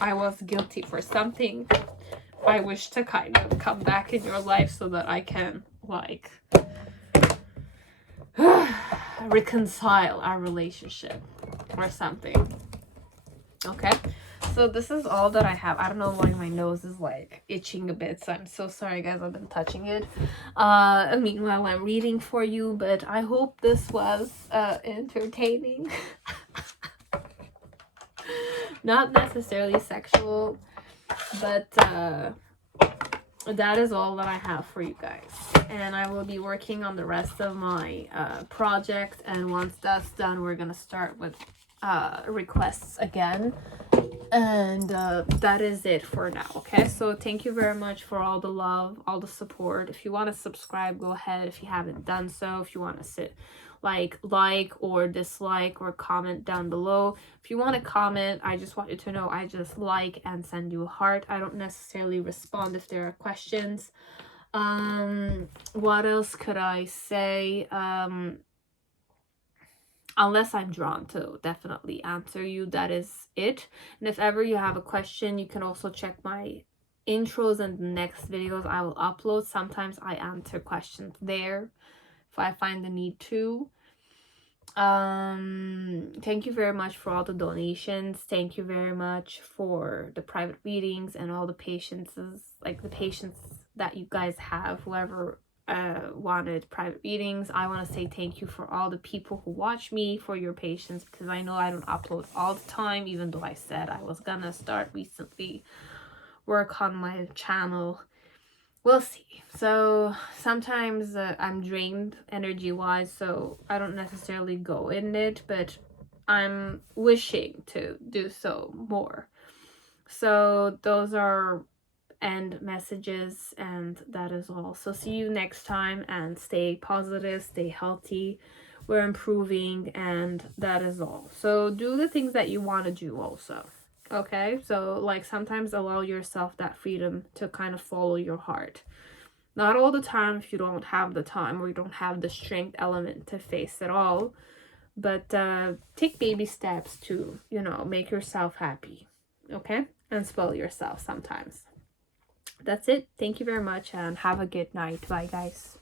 I was guilty for something. I wish to kind of come back in your life so that I can like reconcile our relationship or something. Okay, so this is all that I have. I don't know why my nose is like itching a bit, so I'm so sorry guys, I've been touching it meanwhile I'm reading for you, but I hope this was entertaining. Not necessarily sexual, but that is all that I have for you guys, and I will be working on the rest of my project, and once that's done we're gonna start with requests again, and that is it for now. Okay, so thank you very much for all the love, all the support. If you want to subscribe, go ahead if you haven't done so. If you want to like or dislike or comment down below. If you want to comment, I just want you to know I just like and send you a heart. I don't necessarily respond if there are questions. What else could I say? Unless I'm drawn to definitely answer you, that is it. And if ever you have a question, you can also check my intros and the next videos I will upload. Sometimes I answer questions there if I find the need to. Thank you very much for all the donations. Thank you very much for the private readings and all the patiences, like the patience that you guys have, whoever wanted private readings. I want to say thank you for all the people who watch me, for your patience, because I know I don't upload all the time, even though I said I was gonna start recently work on my channel. We'll see. So sometimes I'm drained energy wise, so I don't necessarily go in it, but I'm wishing to do so more. So those are end messages, and that is all. So see you next time, and stay positive, stay healthy. we're improving, and that is all. So do the things that you want to do also. Okay, so like sometimes allow yourself that freedom to kind of follow your heart. Not all the time if you don't have the time or you don't have the strength element to face it all, but take baby steps to, you know, make yourself happy. Okay, and spoil yourself sometimes. That's it. Thank you very much and have a good night. Bye, guys.